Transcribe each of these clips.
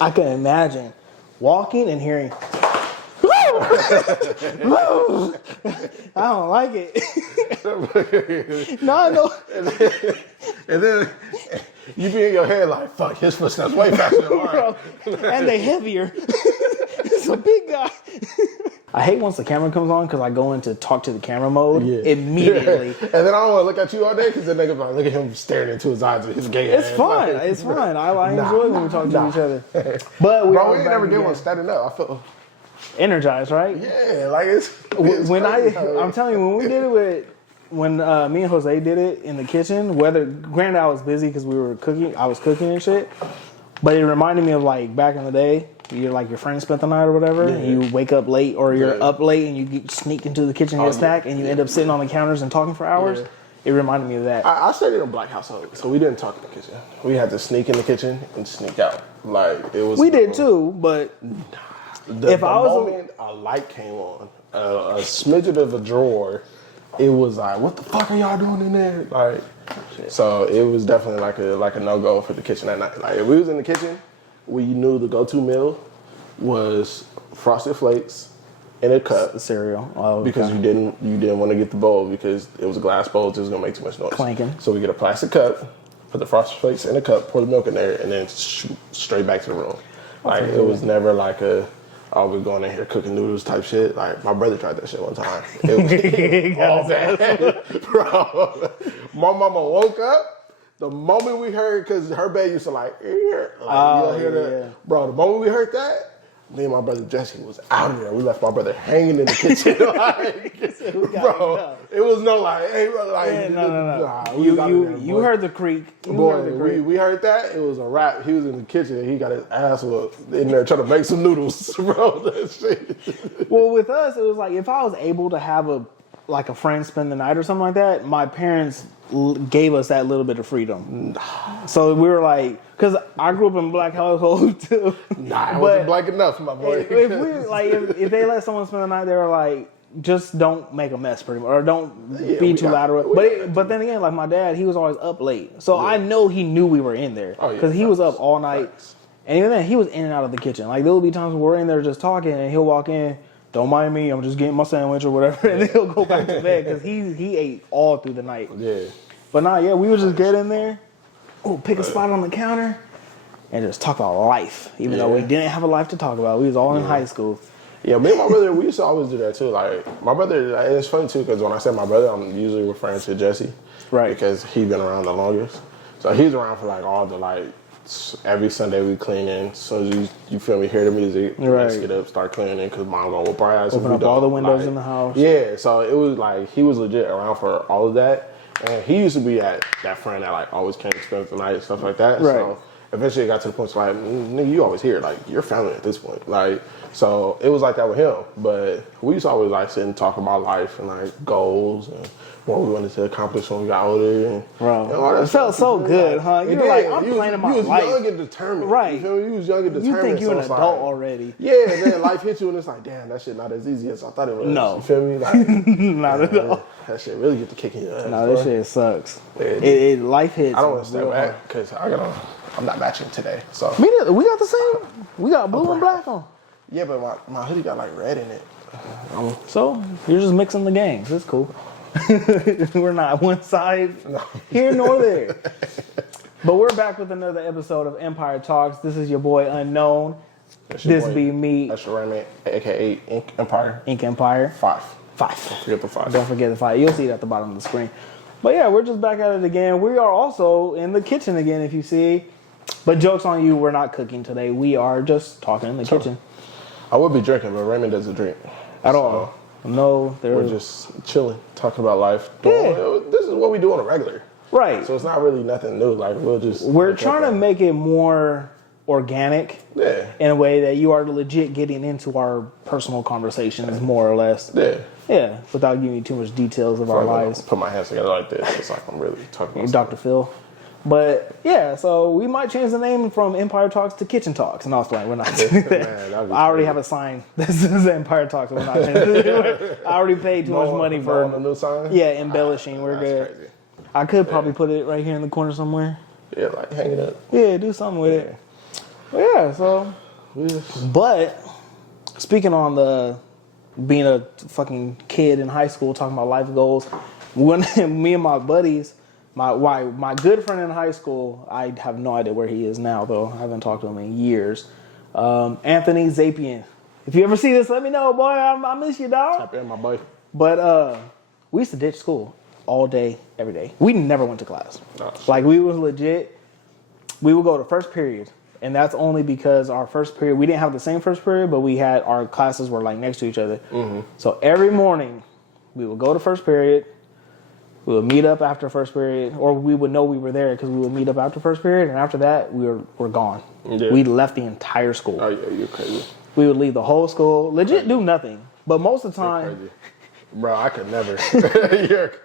I can imagine walking and hearing. I don't like it. No, no. And then you be in your head like, fuck, his footsteps way faster than mine. And they heavier. It's a big guy. I hate once the camera comes on because I go into talk to the camera mode immediately. Yeah. And then I don't want to look at you all day because then they're like, look at him staring into his eyes with his gay ass. It's fun. Like, it's fun. I enjoy when we talk to each other. But we ain't never get one standing up. I feel energized, right? Yeah, like it's when I'm telling you, when we did it when me and Jose did it in the kitchen, granted I was busy because I was cooking and shit, but it reminded me of like back in the day, your friend spent the night or whatever, and you wake up late or you're up late and you sneak into the kitchen and get a snack and you end up sitting on the counters and talking for hours. Yeah. It reminded me of that. I stayed in a black household, so we didn't talk in the kitchen. We had to sneak in the kitchen and sneak out. Like it was. We did too, but the moment a light came on, a smidget of a drawer, it was like, what the fuck are y'all doing in there? Like, so it was definitely like a no-go for the kitchen that night. Like if we was in the kitchen, we knew the go-to meal was Frosted Flakes in a cup. Cereal. Because you didn't want to get the bowl because it was a glass bowl, it was gonna make too much noise. Clanking. So we get a plastic cup, put the Frosted Flakes in a cup, pour the milk in there, and then shoot straight back to the room. Like it was never like we're going in here cooking noodles type shit. Like my brother tried that shit one time. It was all bad. Bro, my mama woke up the moment we heard, because her bed used to like hear that. Bro, the moment we heard that, me and my brother Jesse was out of there. We left my brother hanging in the kitchen. Bro, it was no like, hey, bro, like, no. You heard the creak. We heard that. It was a wrap. He was in the kitchen and he got his ass in there trying to make some noodles, bro. That shit. Well, with us, it was like if I was able to have a friend spend the night or something like that, my parents gave us that little bit of freedom. So we were like, because I grew up in a black household too. I wasn't black enough, my boy. If they let someone spend the night, they were like, just don't make a mess, pretty much, or don't be too loud. But then again, like my dad, he was always up late, so I know he knew we were in there because he was up all night. And even then, he was in and out of the kitchen. Like there would be times we're in there just talking, and he'll walk in. Don't mind me, I'm just getting my sandwich or whatever, and then he'll go back to bed because he ate all through the night. Yeah. But we would just get in there, pick a spot on the counter, and just talk about life. Even though we didn't have a life to talk about, we was all in high school. Yeah, me and my brother, we used to always do that too. Like my brother, it's funny too because when I say my brother, I'm usually referring to Jesse, right? Because he's been around the longest. So he's around for like all the every Sunday we clean in. So you feel me, hear the music, let's get up, start cleaning because mom gonna whoop our ass. Open up all the windows in the house. Yeah, so it was like he was legit around for all of that. And he used to be that friend that always came to spend the night and stuff like that. Right. So eventually it got to the point where nigga, you always here, you're family at this point. So it was like that with him. But we used to always sit and talk about life and goals and what we wanted to accomplish when we got older. And, bro, it felt so good, huh? You were like, I'm planning my life. You was young and determined. Right. You feel me? You was young and determined. You think you're an adult already. Yeah, and then life hits you and it's like, damn, that shit not as easy as I thought it was. No. You feel me? Not at all. That shit really get to kicking your ass. No, this shit sucks. Life hits. I don't want to step back because I'm not matching today. So me neither. We got the same. We got blue and black on. Yeah, but my hoodie got red in it. So you're just mixing the gangs. It's cool. We're not one side here nor there. But we're back with another episode of Empire Talks. This is your boy Unknown. This be me. That's your roommate, aka Ink Empire. Ink Empire. 5. Don't forget the 5. Don't forget the 5. You'll see it at the bottom of the screen. But yeah, we're just back at it again. We are also in the kitchen again, if you see. But joke's on you, we're not cooking today. We are just talking in the kitchen. I would be drinking, but Raymond doesn't drink. At all. No, we're just chilling, talking about life. This is what we do on a regular. Right. So it's not really nothing new. We're trying to make it more organic. Yeah. In a way that you are legit getting into our personal conversations, more or less. Yeah. Yeah. Without giving you too much details of our lives. Put my hands together like this. It's like I'm really talking about Dr. Phil. But yeah, so we might change the name from Empire Talks to Kitchen Talks. And I was like, we're not doing that. Man, I already have a sign. This is Empire Talks. We're not doing it. I already paid too much money for a new sign? Yeah, embellishing. We're good. Crazy. I could probably put it right here in the corner somewhere. Yeah, hang it up. Yeah, do something with it. Yeah, so. But speaking on the being a fucking kid in high school talking about life goals, when me and my buddies, my good friend in high school, I have no idea where he is now though. I haven't talked to him in years. Anthony Zapian. If you ever see this, let me know, boy. I miss you, dog. Tap in, my boy. But we used to ditch school all day, every day. We never went to class. Oh, like we was legit. We would go to first period. And that's only because our first period, we didn't have the same first period, but we had our classes were like next to each other. Mm-hmm. So every morning we would go to first period. We would meet up after first period, or we would know we were there because we would meet up after first period. And after that, we're gone. Yeah. We left the entire school. Oh yeah, you're crazy. We would leave the whole school, legit do nothing. But most of the time, bro, I could never.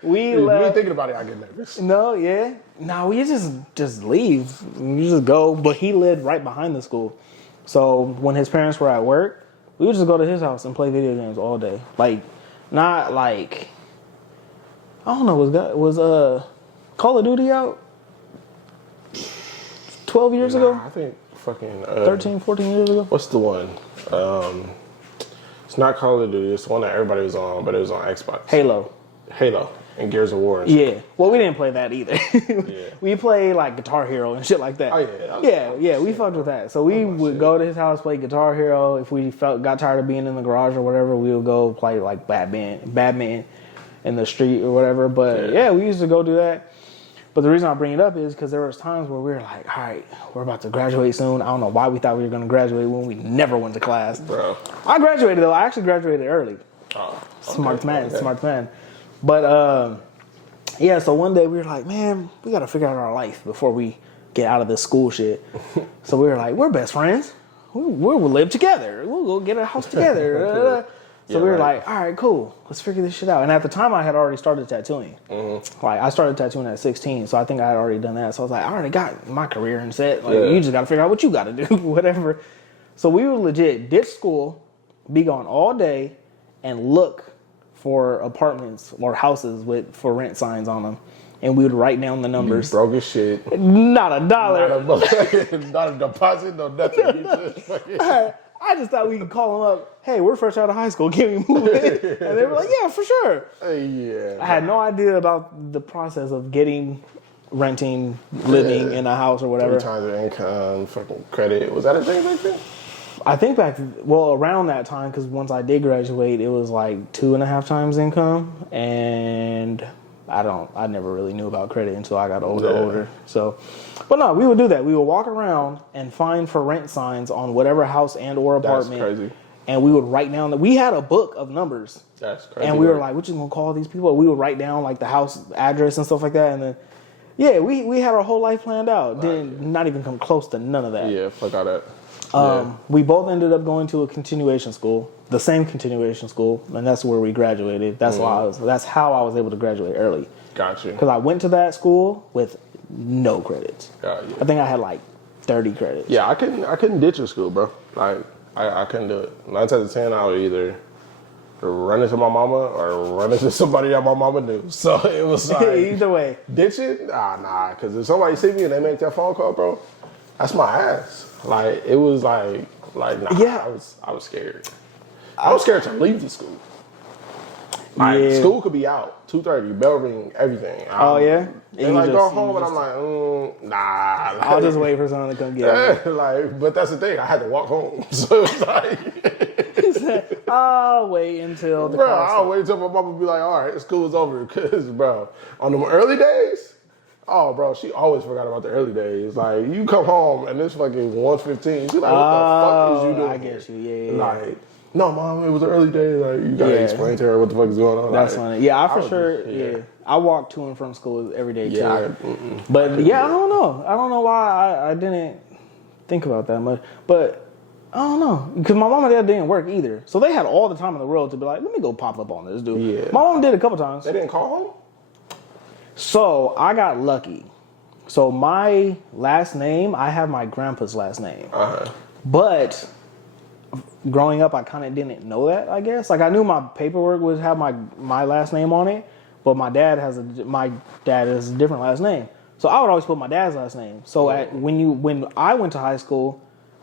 We left. Thinking about it, I get nervous. No, yeah. No, we just leave. We just go. But he lived right behind the school. So when his parents were at work, we would just go to his house and play video games all day. Like, not like, I don't know, was Call of Duty out 12 years ago? I think fucking 13, 14 years ago. What's the one? It's not Call of Duty. It's the one that everybody was on, but it was on Xbox. Halo. And Gears of War. Yeah. Well, we didn't play that either. Yeah. We played like Guitar Hero and shit like that. Oh yeah. Yeah. We fucked with that. So we would go to his house, play Guitar Hero. If we got tired of being in the garage or whatever, we would go play like Batman in the street or whatever. But yeah, we used to go do that. But the reason I bring it up is because there was times where we were like, all right, we're about to graduate soon. I don't know why we thought we were going to graduate when we never went to class. Bro. I graduated, though. I actually graduated early. Oh, okay. Smart man. But, yeah, so one day we were like, man, we got to figure out our life before we get out of this school shit. So we were like, we're best friends. We'll live together. We'll go get a house together. So we were like, all right, cool. Let's figure this shit out. And at the time, I had already started tattooing. Mm-hmm. Like, I started tattooing at 16, so I think I had already done that. So I was like, I already got my career and set. Like, you just got to figure out what you got to do, whatever. So we would legit ditch school, be gone all day, and look for apartments or houses for rent signs on them. And we would write down the numbers. You broke as shit. Not a dollar. Not a deposit, no nothing. I just thought we could call them up. Hey, we're fresh out of high school. Can we move in? And they were like, yeah, for sure. Yeah. I had no idea about the process of renting, living in a house or whatever. 3 times your income, fucking credit. Was that a thing back then? I think around that time, because once I did graduate, it was like 2.5 times income. And I never really knew about credit until I got older. So, but no, we would do that. We would walk around and find for rent signs on whatever house and or apartment. That's crazy. And we would write down we had a book of numbers. That's crazy. And we were like, we're just gonna call these people. We would write down like the house address and stuff like that. And then, we had our whole life planned out. Didn't not even come close to none of that. Yeah, fuck all that. We both ended up going to a continuation school, the same continuation school, and that's where we graduated. That's that's how I was able to graduate early. Gotcha. Because I went to that school with no credits. Yeah. I think I had like 30 credits. Yeah, I couldn't ditch a school, bro. Like I couldn't do it. 9 times out of 10, I would either run into my mama or run into somebody that my mama knew. So it was like either way. Ditch it? Nah. Because if somebody see me and they make that phone call, bro, that's my ass. Like it was like nah. Yeah. I was scared. I was scared to leave the school. Like school could be out 2:30, bell ring, everything. And like go home and I'm like, nah. Like, I'll just wait for someone to come get me. Like, but that's the thing. I had to walk home, so it's like I'll wait until the I'll wait until my mama be like, all right, school is over, because bro, on them early days. Oh, bro, she always forgot about the early days. Like, you come home and it's fucking 1:15. She's like, what the fuck is you doing? I get you, yeah. Like, no, mom, it was an early day. Like, you gotta explain to her what the fuck is going on. That's like, funny. Yeah, I for sure, I walk to and from school every day, too. But, I don't know. I don't know why I didn't think about that much. But, I don't know. Because my mom and dad didn't work either. So they had all the time in the world to be like, let me go pop up on this dude. Yeah. My mom did a couple times. They didn't call home? So, I got lucky. So, my last name, I have my grandpa's last name. Uh-huh. But growing up, I kind of didn't know that, I guess. Like, I knew my paperwork would have my last name on it, but my dad has a different last name. So, I would always put my dad's last name. So, when I went to high school,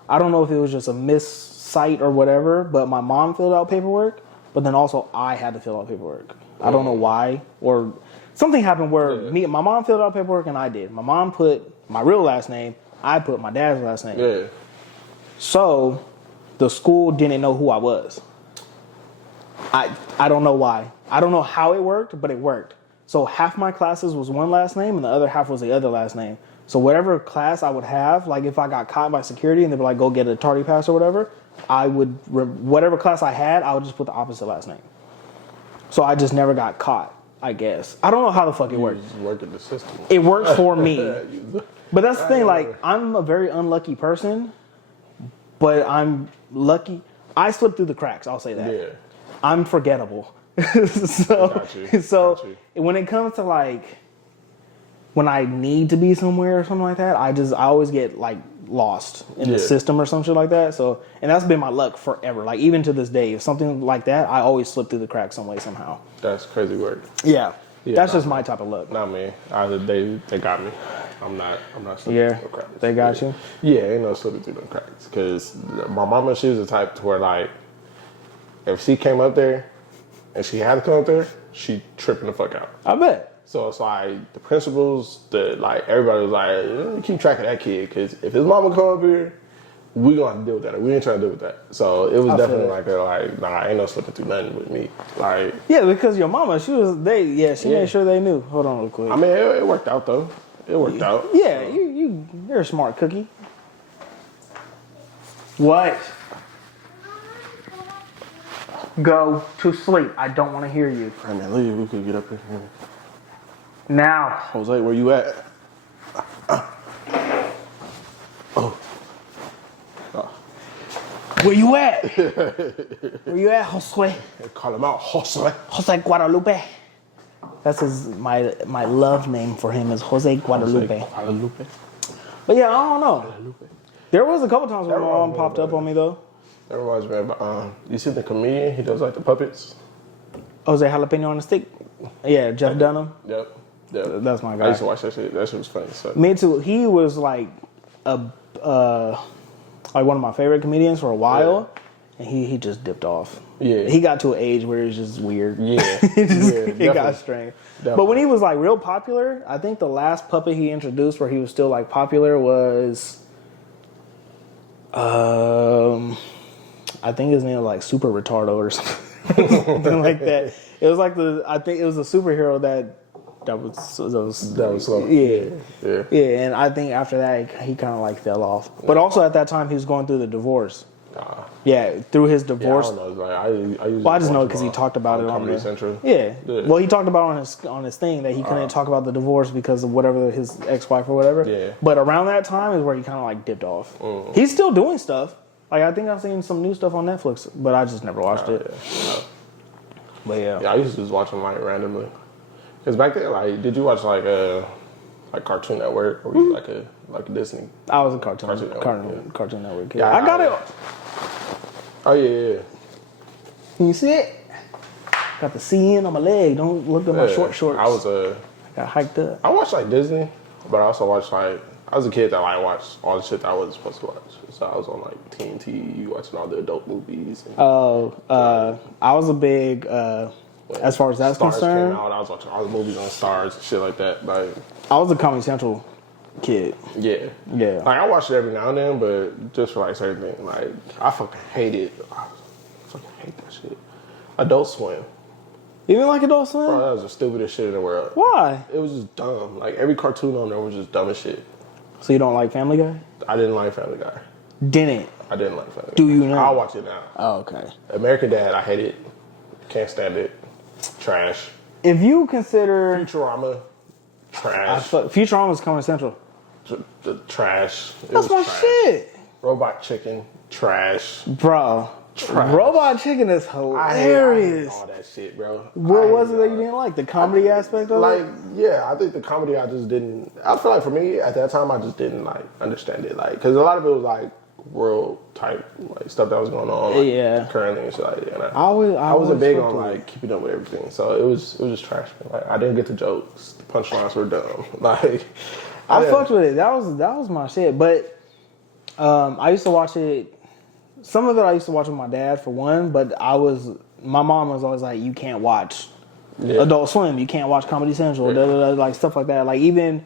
I don't know if it was just a miscite or whatever, but my mom filled out paperwork, but then also I had to fill out paperwork. I don't know why, or something happened where my mom filled out paperwork and I did. My mom put my real last name, I put my dad's last name. Yeah. So the school didn't know who I was. I don't know why. I don't know how it worked, but it worked. So half my classes was one last name and the other half was the other last name. So whatever class I would have, like if I got caught by security and they were like, go get a tardy pass or whatever, I would, whatever class I had, I would just put the opposite last name. So I just never got caught, I guess. I don't know how the fuck it worked. You work in the system. It worked for me. But that's the thing, like, I'm a very unlucky person, but I'm lucky. I slip through the cracks, I'll say that. Yeah. I'm forgettable. So when it comes to like when I need to be somewhere or something like that, I always get like lost in the system or some shit like that. So, and that's been my luck forever. Like even to this day, if something like that, I always slip through the cracks some way somehow. That's crazy work. Yeah, that's just my type of luck. Not me. They got me. I'm not slipping through the cracks. They got you. Yeah, ain't no slipping through the cracks. Because my mama, she was the type to where like, if she came up there and she had to come up there, she tripping the fuck out. I bet. So it's like the principals, everybody was like, keep track of that kid, because if his mama come up here, we gonna have to deal with that. We ain't trying to deal with that. So it was definitely nah, ain't no slipping through nothing with me. Like, yeah, because your mama, she made sure they knew. Hold on real quick. I mean, it worked out though. It worked out. Yeah, you're a smart cookie. What? Go to sleep. I don't want to hear you. All right, man, leave. We could get up here. Now. Jose, where you at? Where you at? Where you at, Jose? Call him out, Jose. Jose Guadalupe. That's my love name for him is Jose Guadalupe. But yeah, I don't know. There was a couple times when my mom popped up on me though. That reminds me of, you see the comedian? He does like the puppets. Jose Jalapeno on the Stick? Yeah, Jeff Dunham. Yep. That's my guy. I used to watch that shit. That shit was funny. So. Me too. He was like one of my favorite comedians for a while, and he just dipped off. Yeah. He got to an age where it was just weird. Yeah. It got strange. Definitely. But when he was like real popular, I think the last puppet he introduced where he was still like popular was I think his name was like Super Retardo or something like that. It was like I think it was a superhero that was slow. Yeah. And I think after that he kind of like fell off. But also at that time he was going through the divorce. Yeah, through his divorce. Yeah, I don't know. I just know it because he talked about it on Comedy Central. Yeah. Well, he talked about on his thing that he couldn't talk about the divorce because of whatever his ex-wife or whatever. Yeah. But around that time is where he kind of like dipped off. He's still doing stuff. Like I think I've seen some new stuff on Netflix, but I just never watched it. Yeah. But yeah. Yeah, I used to just watch them like randomly. Because back then, like, did you watch like Cartoon Network or were you like a Disney? I was a Cartoon Network kid. Yeah, I got it. Oh yeah. Can you see it? Got the CN on my leg. Don't look at my shorts. I got hiked up. I watched like Disney, but I also watched I was a kid that like watched all the shit that I wasn't supposed to watch. So I was on like TNT, watching all the adult movies. I was a big as far as that's Stars concerned. Came out, I was watching all the movies on Stars and shit like that. Like I was a Comedy Central kid. Yeah. Like I watched it every now and then, but just for like certain things. Like I fucking hate it. I fucking hate that shit. Adult Swim. You didn't like Adult Swim? Bro, that was the stupidest shit in the world. Why? It was just dumb. Like every cartoon on there was just dumb as shit. So you don't like Family Guy? I didn't like Family Guy. Didn't? I didn't like Family Guy. Do you now? I'll watch it now. Oh, okay. American Dad, I hate it. Can't stand it. Trash. If you consider Futurama, trash. Futurama's Comedy Central. The trash. That's my trash. shit. Robot Chicken, trash. Bro. Trash. Robot Chicken is hilarious. I hate all that shit, bro. What was it that you didn't like? The comedy aspect of it? Yeah, I think the comedy I just didn't. I feel like for me at that time I just didn't like understand it, like because a lot of it was like world type like stuff that was going on, like, currently and shit like that. And I wasn't big on like keeping up with everything, so it was just trash. Like I didn't get the jokes. The punchlines were dumb. Like I fucked with it. That was my shit, but. I used to watch it. Some of it I used to watch with my dad for one, but my mom was always like, you can't watch Adult Swim, you can't watch Comedy Central, like stuff like that. Like even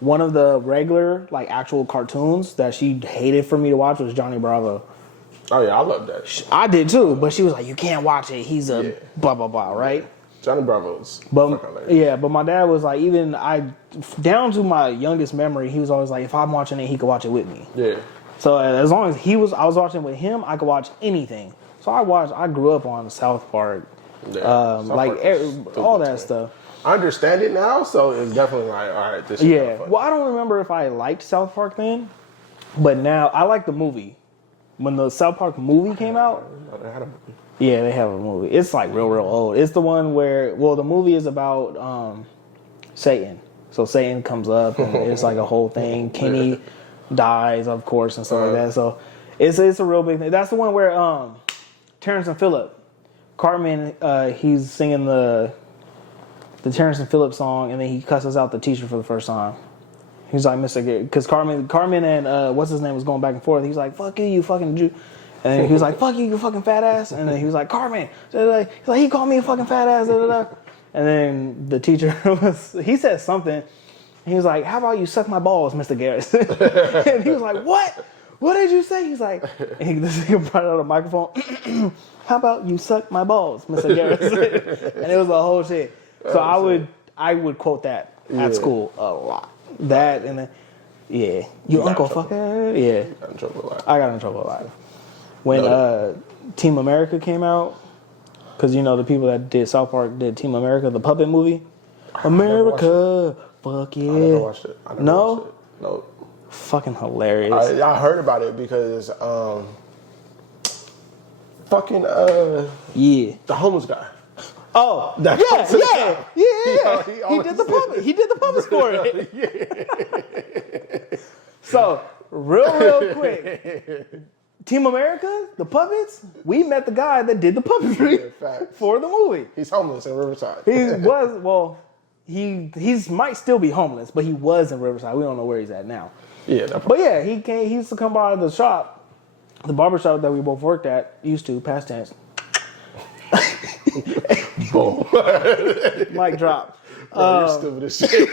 one of the regular, like actual cartoons that she hated for me to watch was Johnny Bravo. Oh yeah, I love that. I did too, but she was like, you can't watch it. He's a blah blah blah, right? Johnny Bravo's. But but my dad was like, down to my youngest memory, he was always like, if I'm watching it, he could watch it with me. Yeah. So as long as I was watching with him, I could watch anything. So I grew up on South Park, South Park all that stuff. I understand it now, so it's definitely like, all right, this. Yeah. Well, I don't remember if I liked South Park then, but now I like the movie. When the South Park movie came out, they had a movie. Yeah, they have a movie. It's like real old. It's the one where, the movie is about Satan. So Satan comes up and it's like a whole thing. Kenny dies, of course, and stuff like that. So it's a real big thing. That's the one where Terrence and Phillip, Cartman, he's singing the Terrence and Phillip song, and then he cusses out the teacher for the first time. He's like, Mr. Because Cartman and what's his name was going back and forth. He's like, fuck you, you fucking Jew. And then he was like, fuck you, you fucking fat ass. And then he was like, Cartman. So he's like, he called me a fucking fat ass. Da, da, da. And then the teacher he said something. He was like, how about you suck my balls, Mr. Garrison? And he was like, what? What did you say? He's like, and he brought out a microphone. How about you suck my balls, Mr. Garrison? And it was a whole shit. So I would quote that at school a lot. That and then, you uncle fucker, Got in trouble a lot. I got in trouble a lot. When Team America came out, because the people that did South Park did Team America, the puppet movie. America, fuck yeah. I never watched it. No? No. Fucking hilarious. I heard about it because the homeless guy. Oh, yeah. He did the puppet. He did the puppets for it. So, real quick. Team America, the puppets, we met the guy that did the puppetry for the movie. He's homeless in Riverside. He might still be homeless, but he was in Riverside. We don't know where he's at now. Yeah. But yeah, he used to come by the shop, the barber shop that we both worked at, used to, past tense. Boom. Mic drop. Bro, you're stupid as shit.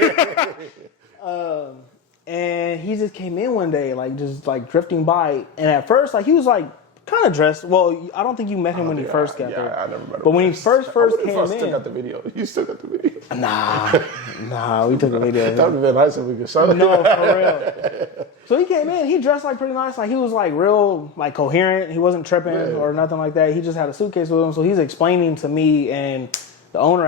And he just came in one day, just drifting by. And at first, he was kind of dressed. Well, I don't think you met him when he first got there. I never met him. But when he first came in, still got the video. You still got the video? Nah, we took a video. That would have been nice if we could show it. No, for real. So he came in. He dressed pretty nice. He was real coherent. He wasn't tripping or nothing like that. He just had a suitcase with him. So he's explaining to me and the owner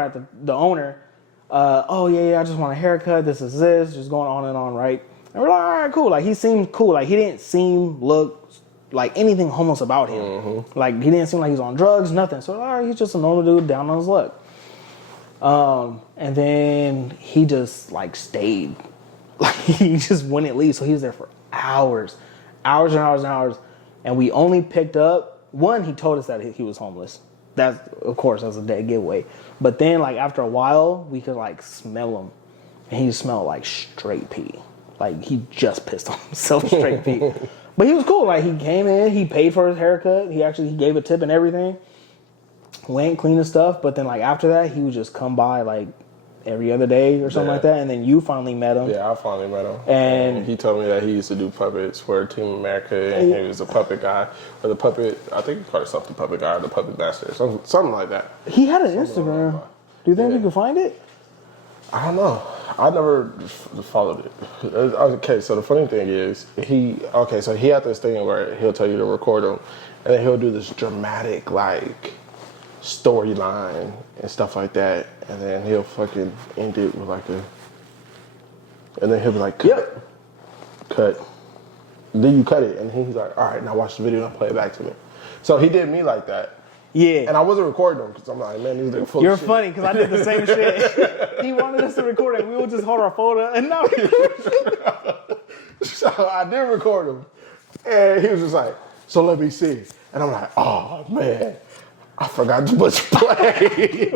I just want a haircut. This is this. Just going on and on, right? And we're like, all right, cool. He seemed cool. He didn't look like anything homeless about him. Mm-hmm. He didn't seem like he was on drugs, nothing. So, all right, he's just a normal dude down on his luck. And then he just stayed. He just wouldn't leave. So he was there for hours and hours. And we only picked up, he told us that he was homeless. That's, of course, that's a dead giveaway. But then, after a while, we could, smell him. And he smelled like straight pee. He just pissed on himself straight pee. But he was cool. He came in, he paid for his haircut. He gave a tip and everything. Went, cleaned his stuff. But then, after that, he would just come by, every other day or something like that. And then you finally met him. Yeah, I finally met him. And he told me that he used to do puppets for Team America. And he was a puppet guy. Or the puppet, I think he called himself the puppet guy or the puppet master. Something like that. He had an Instagram. Do you think you can find it? I don't know. I never followed it. Okay, so the funny thing is, he had this thing where he'll tell you to record him, and then he'll do this dramatic, storyline and stuff like that, and then he'll fucking end it with and then he'll be like, cut. Then you cut it, and he's like, all right, now watch the video and play it back to me. So he did me like that. Yeah. And I wasn't recording them because I'm like, man, these niggas full You're of shit. funny because I did the same shit. He wanted us to record it. We would just hold our phone up and not record. So I did record him. And he was just like, so let me see. And I'm like, oh, man, I forgot to push play.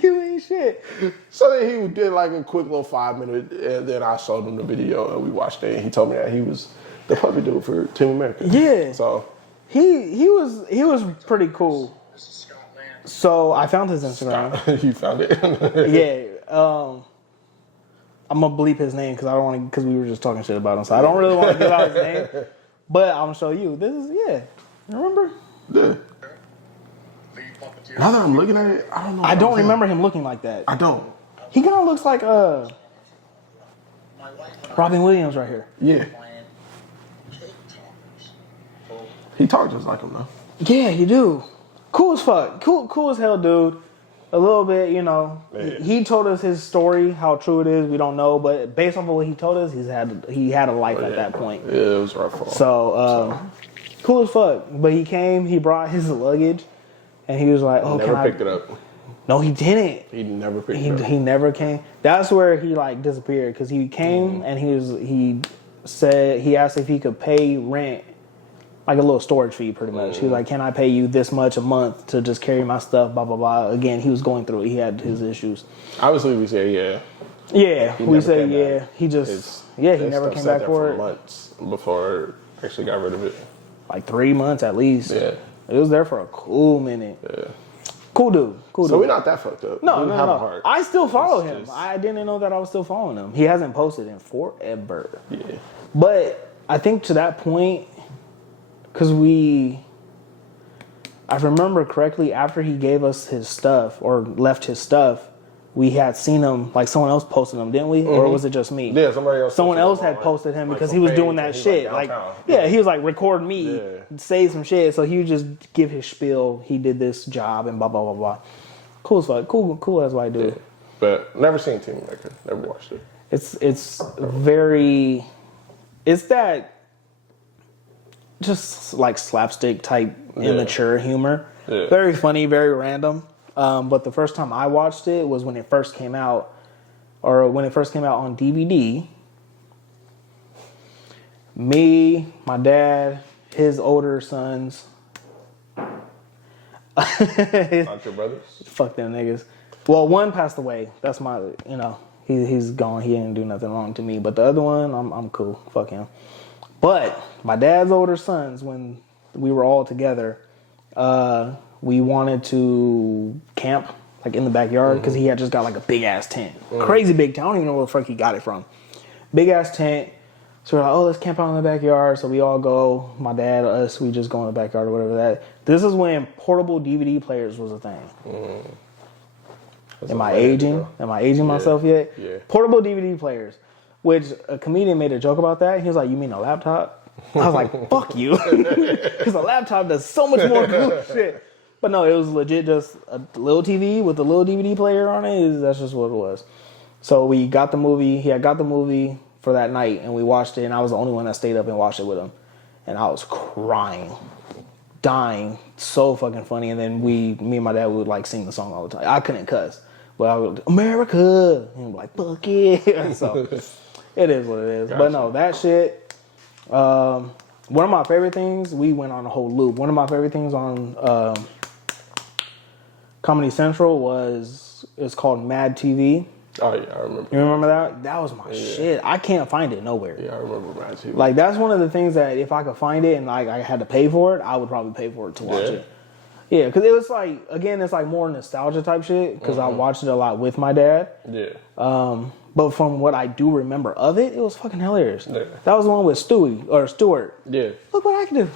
You ain't shit. So then he did like a quick little 5 minute, and then I showed him the video and we watched it. And he told me that he was the puppet dude for Team America. Yeah. So he was pretty cool. So I found his Instagram. You found it? Yeah. I'm gonna bleep his name because I don't want to, because we were just talking shit about him. So I don't really want to give out his name. But I'm gonna show you. This is Remember? Yeah. Now that I'm looking at it, I don't know. I don't remember him looking like that. I don't. He kind of looks like Robin Williams right here. Yeah. He talks just like him though. Yeah, you do. Cool as fuck. Cool as hell, dude. A little bit, you know. Yeah. He told us his story, how true it is. We don't know, but based off of what he told us, he had a life at that point. Yeah, it was rough for him. So, cool as fuck. But he came. He brought his luggage, and he was like, "Oh, never picked it up." No, he didn't. He never picked it up. He never came. That's where he like disappeared because he came and he asked if he could pay rent. Like a little storage fee, pretty much. He was like, "Can I pay you this much a month to just carry my stuff?" Blah blah blah. Again, he was going through it. He had his issues. Obviously, we say yeah. Yeah, we say yeah. He just he never came back for it. Months before actually got rid of it. Like 3 months at least. Yeah, it was there for a cool minute. Yeah, cool dude. So we're not that fucked up. No. A heart. I still follow him. I didn't know that I was still following him. He hasn't posted in forever. Yeah, but I think to that point. Because I remember correctly, after he gave us his stuff or left his stuff, we had seen him, like someone else posted him, didn't we? Or was it just me? Yeah, somebody else. Someone else had posted him because he was doing that shit. Like he was like, record me, say some shit. So he would just give his spiel. He did this job and blah, blah, blah, blah. Cool as fuck. Cool as white dude. Yeah. But never seen Team America. Never watched it. It's that... just like slapstick type immature humor. Yeah. Very funny, very random. But the first time I watched it was when it first came out, or when it first came out on DVD. Me, my dad, his older sons. Not your brothers? Fuck them niggas. Well, one passed away. That's my, he's gone. He didn't do nothing wrong to me. But the other one, I'm cool. Fuck him. But my dad's older sons, when we were all together, we wanted to camp like in the backyard because he had just got like a big ass tent, crazy big tent. I don't even know where the fuck he got it from. Big ass tent. So we're like, oh, let's camp out in the backyard. So we all go. My dad, us, we just go in the backyard or whatever that. This is when portable DVD players was a thing. Am I aging? Am I aging myself yet? Yeah. Portable DVD players. Which a comedian made a joke about that. He was like, "You mean a laptop?" I was like, "Fuck you," because a laptop does so much more cool shit. But no, it was legit just a little TV with a little DVD player on it. That's just what it was. So we got the movie. He had got the movie for that night, and we watched it. And I was the only one that stayed up and watched it with him. And I was crying, dying, so fucking funny. And then me and my dad would like sing the song all the time. I couldn't cuss, but I would America, and he'd be like, "Fuck yeah!" So. It is what it is. Gotcha. But no, that shit, one of my favorite things, we went on a whole loop. One of my favorite things on Comedy Central it's called Mad TV. Oh, yeah, I remember. You remember that? That was my shit. I can't find it nowhere. Yeah, I remember Mad TV. Like, that's one of the things that if I could find it and like I had to pay for it, I would probably pay for it to watch it. Yeah, because it was like, again, it's like more nostalgia type shit because I watched it a lot with my dad. Yeah. But from what I do remember of it, it was fucking hilarious. Yeah. That was the one with Stewart. Yeah. Look what I can do.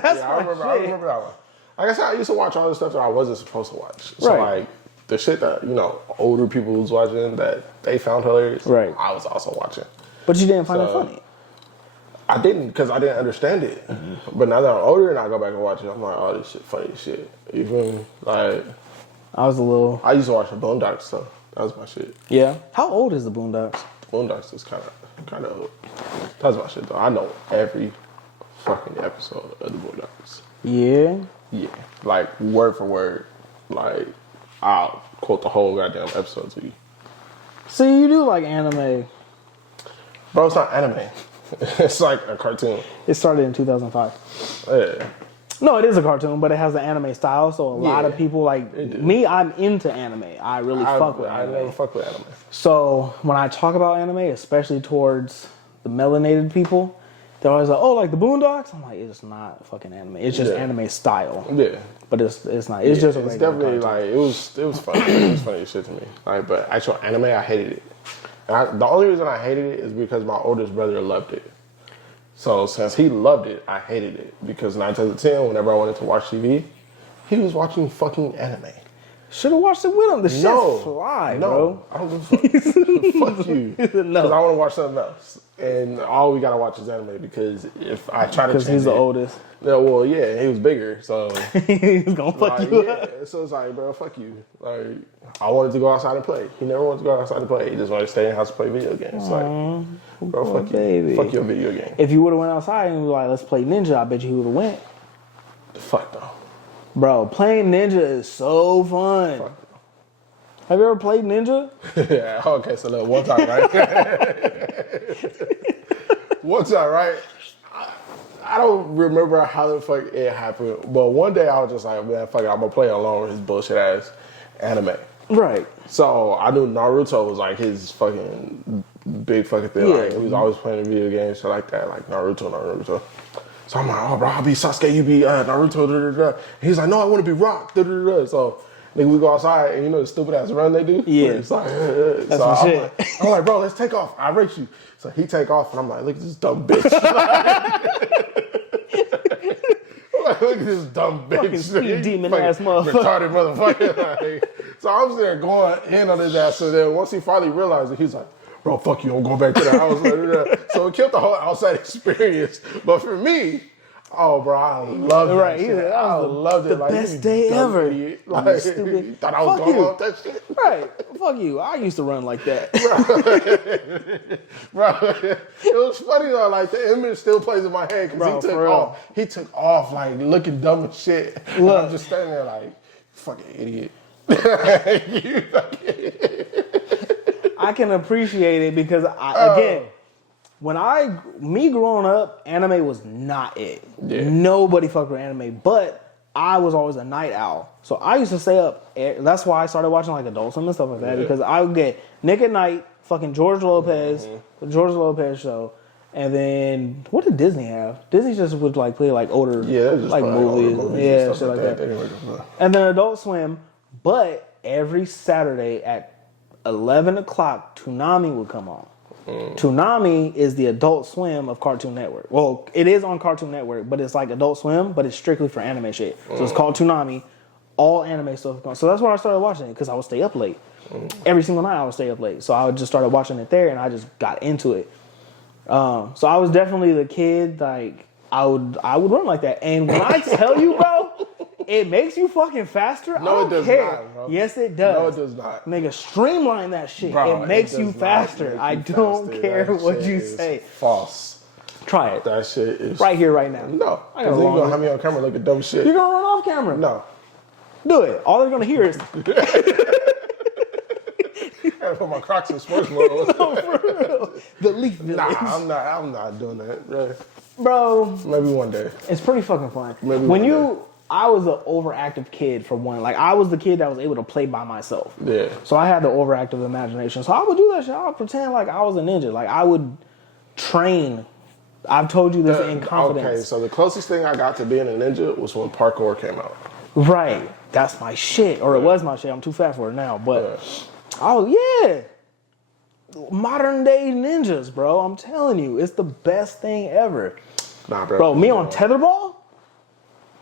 That's I remember that one. Like I said, I used to watch all the stuff that I wasn't supposed to watch. So like the shit that, older people was watching that they found hilarious, I was also watching. But you didn't find it funny? I didn't, because I didn't understand it. But now that I'm older and I go back and watch it, I'm like, oh, this shit funny as shit. You feel me? Like, I used to watch the Boondocks stuff. That was my shit. Yeah. How old is the Boondocks? Boondocks is kind of old. That's my shit though. I know every fucking episode of the Boondocks. Yeah. Yeah. Like word for word. Like I'll quote the whole goddamn episode to you. See, you do like anime. Bro, it's not anime. It's like a cartoon. It started in 2005. Yeah. No, it is a cartoon, but it has the anime style. So a lot of people like me. I'm into anime. I really fuck with anime. I never fuck with anime. So when I talk about anime, especially towards the melanated people, they're always like, "Oh, like the Boondocks." I'm like, it's not fucking anime. It's just anime style. Yeah, but it's not. It's just a it's regular definitely cartoon. like it was funny. It was funny as shit to me. Like, but actual anime, I hated it. And the only reason I hated it is because my oldest brother loved it. So since he loved it, I hated it because 9 times out of 10, whenever I wanted to watch TV, he was watching fucking anime. Should have watched it with him. The shit fly, bro. I don't give a fuck. Fuck you. Because No. I want to watch something else. And all we got to watch is anime because if I try to change Because he's the oldest. No, well, yeah, he was bigger, so... He's going to fuck you up. So it's like, bro, fuck you. Like, I wanted to go outside and play. He never wanted to go outside and play. He just wanted to stay in the house and play video games. Like, bro, fuck you. Baby. Fuck your video game. If you would have went outside and was like, let's play Ninja, I bet you he would have went. Fuck no. Bro, playing Ninja is so fun. Fuck no. Have you ever played Ninja? Yeah, okay, so look, one time, right? One time, right? I don't remember how the fuck it happened, but one day I was just like, man, fuck it, I'm gonna play along with his bullshit ass anime. Right. So I knew Naruto was like his fucking big fucking thing. Yeah. Like, he was always playing video games, shit like that, like Naruto. So I'm like, oh, bro, I'll be Sasuke, you be Naruto, da da da. He's like, no, I want to be Rock, da da da. So nigga, we go outside, and you know the stupid ass run they do? Yeah. It's like, that's so my shit. I'm like, bro, let's take off. I race you. So he take off, and I'm like, look at this dumb bitch. Like, look at this dumb bitch. Fucking speed demon ass motherfucker. Retarded motherfucker. Like, so I was there going in on his ass. So then once he finally realized it, he's like, bro, fuck you, I'm going back to the house. So it killed the whole outside experience. But for me, oh, bro, I loved it. Right, shit. I loved it. The like, best day ever. Like, stupid. Thought I was Fuck going you. off that shit. Right. Fuck you. I used to run like that. Bro, it was funny though. Like the image still plays in my head because he took off. He took off like looking dumb as shit. And I'm just standing there like, fucking idiot. You fucking idiot. I can appreciate it because again, me growing up, anime was not it. Yeah. Nobody fucked with anime, but I was always a night owl. So I used to stay up. That's why I started watching like Adult Swim and stuff like that because I would get Nick at Night, fucking George Lopez, the George Lopez show, and then what did Disney have? Disney just would like play like older like movies, and shit like that. And then Adult Swim, but every Saturday at 11 o'clock, Toonami would come on. Toonami is the Adult Swim of Cartoon Network. Well, it is on Cartoon Network, but it's like Adult Swim, but it's strictly for anime shit. So it's called Toonami. All anime stuff. So that's why I started watching it because I would stay up late. Every single night I would stay up late. So I would just started watching it there, and I just got into it. So I was definitely the kid. Like I would run like that. And when I tell you, bro, it makes you fucking faster. No, I don't it does care. not, bro. Yes, it does. No, it does not. Nigga, streamline that shit. Bro, it makes you faster. I don't care what you say. False. Try it. That shit is right here, right now. No, because then you're gonna have me on camera looking dumb shit. You're gonna run off camera. No. Do it. All they're gonna hear is. I put my Crocs in sports mode. No, for real. The Leaf Village. Nah, I'm not doing that, bro. Maybe one day. It's pretty fucking fun. Maybe I was an overactive kid for one. Like I was the kid that was able to play by myself. Yeah. So I had the overactive imagination. So I would do that shit. I would pretend like I was a ninja. Like I would train. I've told you this in confidence. Okay, so the closest thing I got to being a ninja was when parkour came out. Right. That's my shit. Or it was my shit. I'm too fat for it now. But oh yeah. Modern day ninjas, bro. I'm telling you, it's the best thing ever. Nah, bro. Bro, me on tetherball?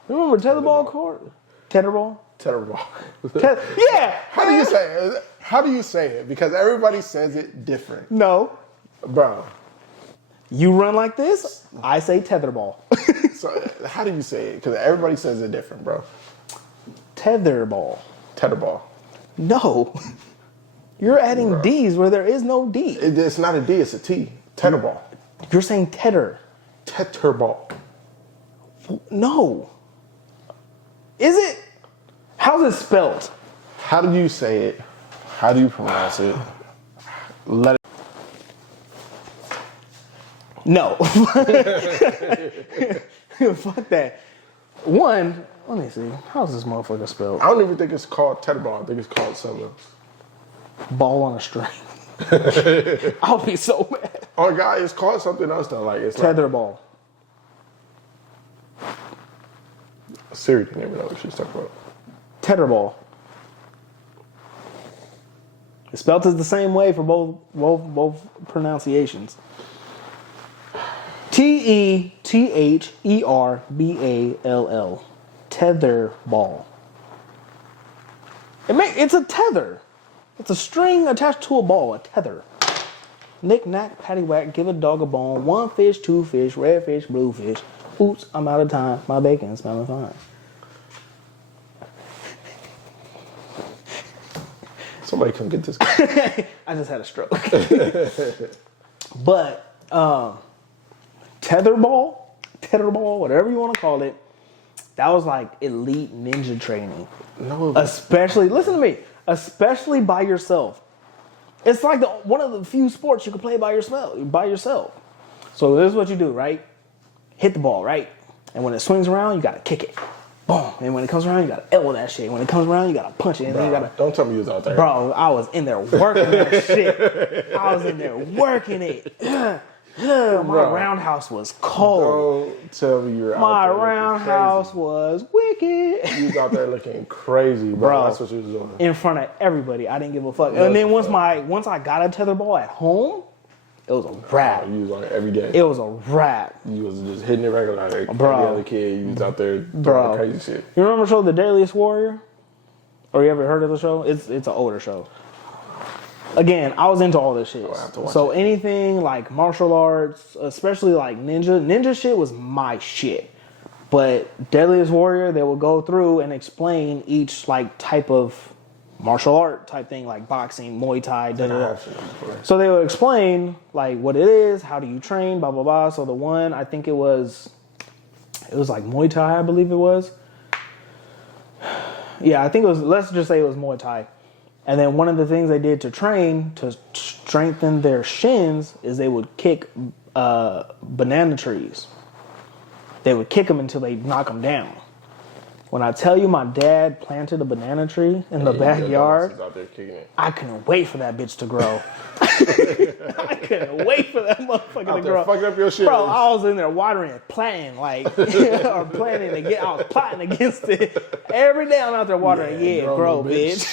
Remember tetherball court? Tetherball? Tetherball. Yeah. How do you say it? How do you say it? Because everybody says it different. No. Bro. You run like this, I say tetherball. So how do you say it? Because everybody says it different, bro. Tetherball. Tetherball. No. You're adding D's where there is no D. It's not a D, it's a T. Tetherball. You're saying tether. Tetherball. No. Is it? How's it spelled? How do you say it? How do you pronounce it? Let it. No. Fuck that. One, let me see. How's this motherfucker spelled? I don't even think it's called tetherball. I think it's called something else. Ball on a string. I'll be so mad. Oh, God, it's called something else, though. Like, it's tetherball. Siri didn't even know what she was talking about. Tetherball. It's spelled as the same way for both pronunciations. Tetherball. Tetherball. It's a tether. It's a string attached to a ball, a tether. Knick knack, paddywhack, give a dog a bone. 1 fish, 2 fish, red fish, blue fish. Oops, I'm out of time. My bacon's smelling fine. Somebody come get this guy. I just had a stroke. But tetherball, whatever you want to call it, that was like elite ninja training. No, especially, listen to me, especially by yourself. It's like one of the few sports you can play by yourself. So this is what you do, right? Hit the ball, right? And when it swings around, you gotta kick it. Boom. And when it comes around, you gotta elbow that shit. When it comes around, you gotta punch it. And then you gotta. Don't tell me you was out there. Bro, I was in there working that shit. I was in there working it. My roundhouse was cold. Don't tell me you're out My there. My roundhouse was wicked. You was out there looking crazy, bro. That's what you was doing. In front of everybody. I didn't give a fuck. And then once I got a tetherball at home, it was a wrap. You was on it every day. It was a wrap. You was just hitting it regular. Like bro. Every other kid, you was out there doing crazy shit. You remember the show The Deadliest Warrior? Or you ever heard of the show? It's an older show. Again, I was into all this shit. So anything like martial arts, especially like ninja shit was my shit. But Deadliest Warrior, they would go through and explain each like type of martial art type thing, like boxing, Muay Thai, So they would explain like what it is, how do you train, blah blah blah. So the one, I think it was like Muay Thai, I believe it was. Yeah, I think it was. Let's just say it was Muay Thai. And then one of the things they did to train to strengthen their shins is they would kick banana trees. They would kick them until they knock them down. When I tell you my dad planted a banana tree in the backyard, out there kicking it. I couldn't wait for that bitch to grow. I couldn't wait for that motherfucker to grow. Fucking up your shit. Bro, I was in there watering it, planting, or planning to get, I was plotting against it. Every day I'm out there watering it. Yeah, grow, bitch.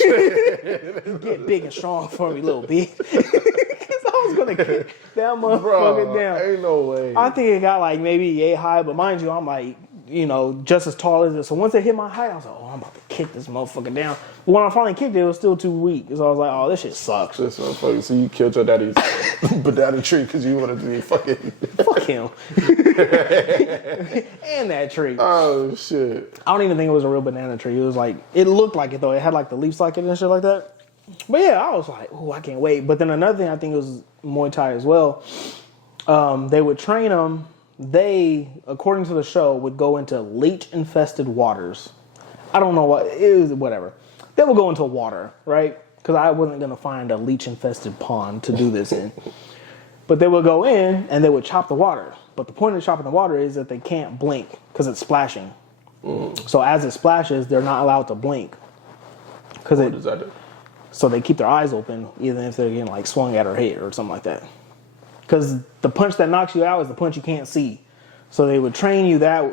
Get big and strong for me, little bitch. Because I was going to kick that motherfucker down. Ain't no way. I think it got like maybe yay high, but mind you, I'm like, just as tall as it. So once it hit my height, I was like, I'm about to kick this motherfucker down. But when I finally kicked it, it was still too weak. So I was like, this shit sucks. This motherfucker. So you killed your daddy's banana tree because you wanted to be fucking... Fuck him. And that tree. Oh, shit. I don't even think it was a real banana tree. It was like, it looked like it though. It had like the leaves like it and shit like that. But yeah, I was like, I can't wait. But then another thing, I think it was Muay Thai as well. They would train them. They, according to the show, would go into leech-infested waters. I don't know what, it was whatever. They would go into water, right? Because I wasn't going to find a leech-infested pond to do this in. But they would go in and they would chop the water. But the point of chopping the water is that they can't blink because it's splashing. So as it splashes, they're not allowed to blink. What does that do? So they keep their eyes open, even if they're getting like swung at or hit or something like that. Because the punch that knocks you out is the punch you can't see. So they would train you that,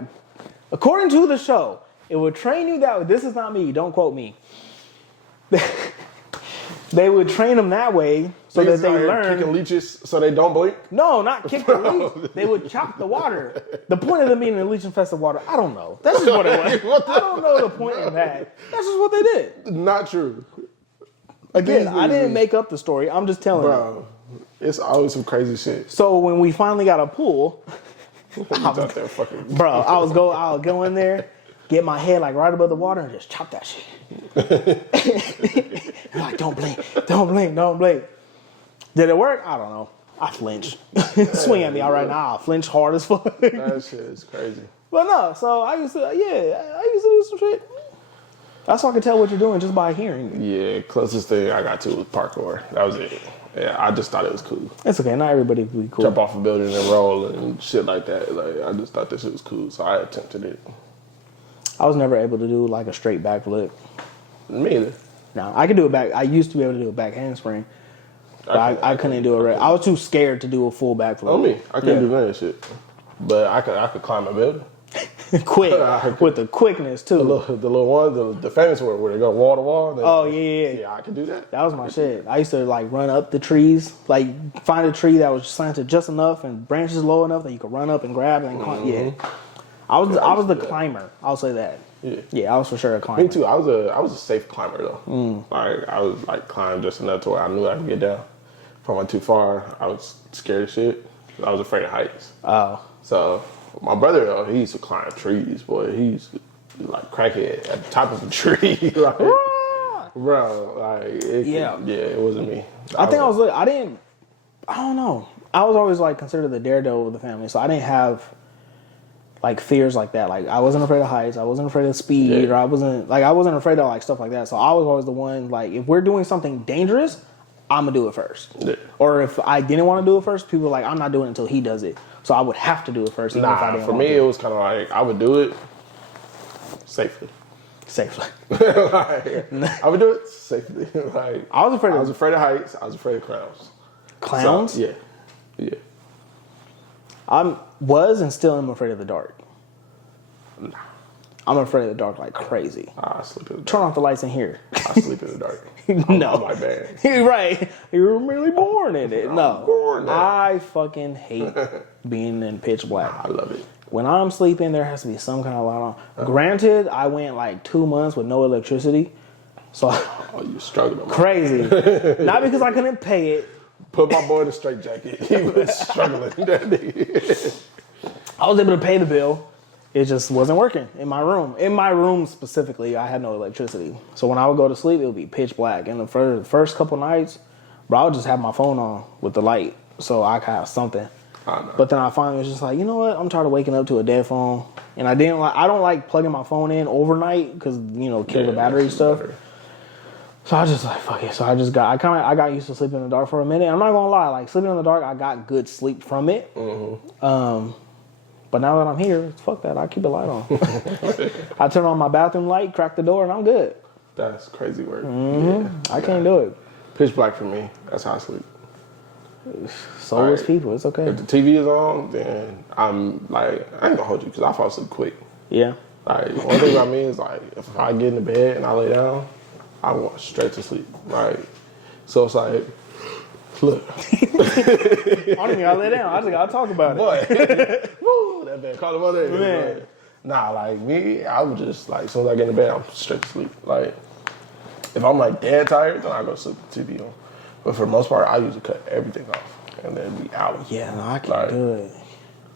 according to the show, it would train you that way. This is not me, don't quote me. They would train them that way so that they learn. Kicking leeches so they don't blink? No, not kick the leech. They would chop the water. The point of them being in leech-infested water, I don't know. That's just what it was. I don't know the point of that. That's just what they did. Not true. Again, I didn't make up the story. I'm just telling you. It's always some crazy shit. So when we finally got a pool, out there fucking... Bro, I would go in there, get my head like right above the water and just chop that shit. Like, don't blink. Did it work? I don't know. I flinched. Swing at me all right now. I flinch hard as fuck. That shit is crazy. But no, so I used to do some shit. That's how I can tell what you're doing just by hearing. Yeah, closest thing I got to was parkour. That was it. Yeah, I just thought it was cool. It's okay. Not everybody can be cool. Jump off a building and roll and shit like that. Like, I just thought this shit was cool, so I attempted it. I was never able to do like a straight backflip. Me either. No, I could do a back. I used to be able to do a back handspring, but I couldn't do it. I was too scared to do a full backflip. Oh me, I couldn't do none of that shit. But I could climb a building. Quick with the quickness too. The little one, the famous one where they go wall to wall. Oh yeah. Yeah, I could do that. That was my shit. I used to like run up the trees, like find a tree that was slanted just enough and branches low enough that you could run up and grab and climb. Yeah, I was the climber. I'll say that. Yeah, I was for sure a climber. Me too. I was a safe climber though. Like I was like climbed just enough to where I knew I could get down. If I went too far, I was scared of shit. I was afraid of heights. Oh. So my brother though, he used to climb trees. Boy, he used to like crackhead at the top of a tree. Like, bro, like it wasn't me. I don't know. I was always like considered the daredevil of the family, so I didn't have like fears like that. Like I wasn't afraid of heights, I wasn't afraid of speed, or I wasn't afraid of like stuff like that. So I was always the one like if we're doing something dangerous, I'm gonna do it first. Yeah. Or if I didn't want to do it first, people were like, I'm not doing it until he does it. So I would have to do it first. Even if I didn't for me, it was kind of like I would do it safely. Like, I would do it safely. Like I was afraid of heights. I was afraid of clowns. Clowns? So, yeah. I was and still am afraid of the dark. Nah. I'm afraid of the dark like crazy. I sleep in the dark. Turn off the lights in here. I sleep in the dark. No. I'm like, man. Right. You were really born in it. No. I fucking hate being in pitch black. I love it. When I'm sleeping, there has to be some kind of light on. Granted, I went like 2 months with no electricity. So you struggling. Crazy. Not because I couldn't pay it. Put my boy in a straight jacket. He was struggling. I was able to pay the bill. It just wasn't working in my room. In my room specifically, I had no electricity. So when I would go to sleep, it would be pitch black. And the first couple nights, bro, I would just have my phone on with the light so I could have something. But then I finally was just like, you know what? I'm tired of waking up to a dead phone. And I don't like plugging my phone in overnight because, kill the battery stuff. So I just like, fuck it. So I got used to sleeping in the dark for a minute. I'm not gonna lie, like sleeping in the dark, I got good sleep from it. But now that I'm here, fuck that. I keep the light on. I turn on my bathroom light, crack the door, and I'm good. That's crazy work. Yeah. I can't do it. Pitch black for me. That's how I sleep. Soulless people, it's okay. If the TV is on, then I'm like, I ain't gonna hold you because I fall asleep quick. Yeah. Like, one thing about me is like, if I get in the bed and I lay down, I want straight to sleep. Right. So it's like, look. I don't even gotta lay down. I just gotta talk about it. What? Woo, that man called him on there. Man. Nah, like me, I would just like, as soon as I get in the bed, I'm straight to sleep. Like, if I'm like dead tired, then I go sleep with the TV on. But for the most part, I usually cut everything off and then be out. Yeah, no, I can't do it.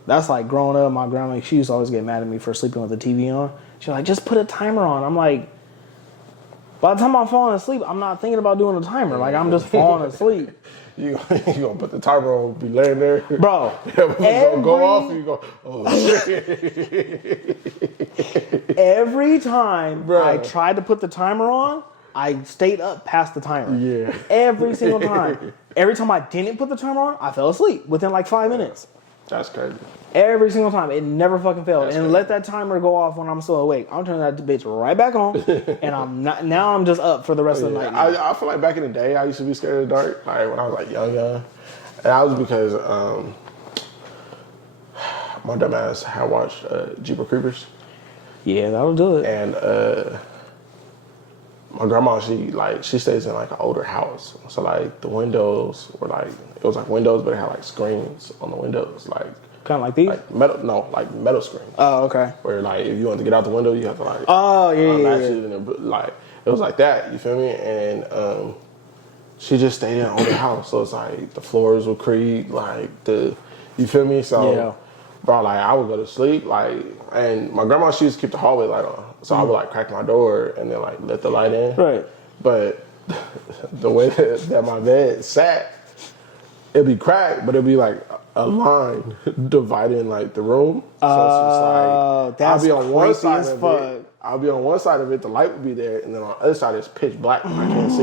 That's like growing up, my grandma, she used to always get mad at me for sleeping with the TV on. She's like, just put a timer on. I'm like, by the time I'm falling asleep, I'm not thinking about doing a timer. Like, I'm just falling asleep. You gonna put the timer on, be laying there? Bro. Gonna go off and you go, oh shit. Every time I tried to put the timer on, I stayed up past the timer. Yeah. Every single time. Every time I didn't put the timer on, I fell asleep within like 5 minutes. That's crazy. Every single time. It never fucking failed. That's crazy. Let that timer go off when I'm still awake. I'm turning that bitch right back on. And I'm just up for the rest of the night. I feel like back in the day, I used to be scared of the dark. Like when I was like young. And that was because my dumb ass had watched Jeepers Creepers. Yeah, that'll do it. And my grandma, she stays in like an older house. So like the windows were like, it was like windows, but it had like screens on the windows. Like kind of like these? Like metal screens. Oh, okay. Where like if you want to get out the window, you have to like yeah. Like it was like that, you feel me? And she just stayed in an older house. So it's like the floors would creak, like you feel me? So bro, like I would go to sleep, like, and my grandma, she used to keep the hallway light on. So I would like crack my door and then like let the light in. Right. But the way that my bed sat, it'd be cracked, but it'd be like a line dividing like the room. So it's just like, that's I'll be on one side as of fuck. it I'll be on one side of it, the light would be there, and then on the other side it's pitch black and I can't see.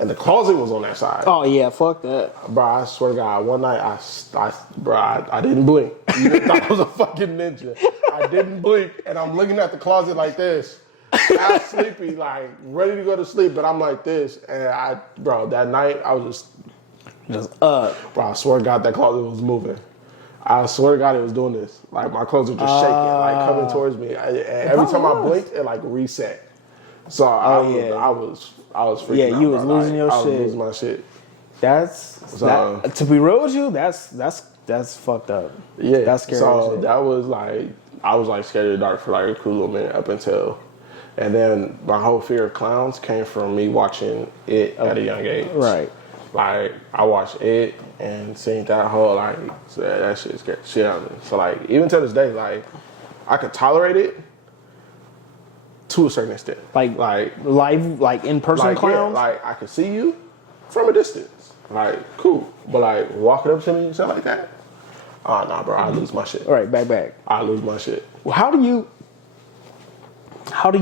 And the closet was on that side. Oh yeah, fuck that. Bro, I swear to God, one night I didn't blink. You thought I was a fucking ninja. I didn't blink, and I'm looking at the closet like this. I'm sleepy, like ready to go to sleep, but I'm like this, and that night I was just bro, I swear to God that closet was moving. I swear to God it was doing this. Like my clothes were just shaking, like coming towards me. And every time I blinked, it like reset. So I was freaking out. Yeah, you was bro. losing your shit. I was losing my shit. To be real with you, that's fucked up. Yeah, that's scary. So that was like, I was like scared of the dark for like a cool little minute up until, and then my whole fear of clowns came from me watching it at a young age. Right. Like I watched it and seeing that whole like that shit scared shit out of me. So like even to this day, like I could tolerate it to a certain extent. Like live, like in person clowns. Yeah, like I could see you from a distance. Like cool, but like walking up to me and stuff like that. Oh nah, bro, I lose my shit. All right, back. I lose my shit. Well, how do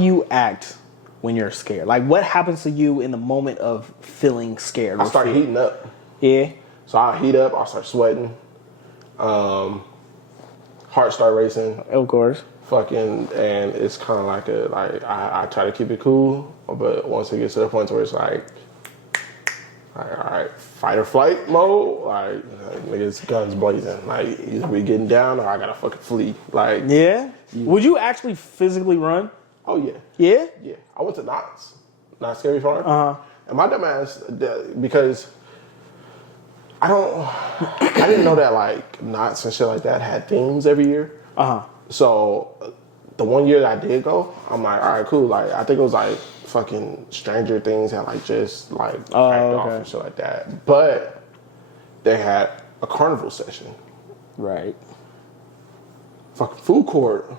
you act when you're scared? Like, what happens to you in the moment of feeling scared? I start heating up. Yeah. So I heat up. I start sweating. Heart start racing. Of course. Fucking, and it's kind of like I try to keep it cool, but once it gets to the point where it's like all right, fight or flight mode, like niggas guns blazing. Like either we getting down or I gotta fucking flee. Like yeah. Would you actually physically run? Oh yeah. Yeah? Yeah. I went to Knott's. Not Scary Farm. And my dumb ass, because I didn't know that like Knott's and shit like that had themes every year. So the one year that I did go, I'm like, all right, cool. Like I think it was like fucking Stranger Things and like just like cracked off and shit like that. But they had a carnival session. Right. Fucking food court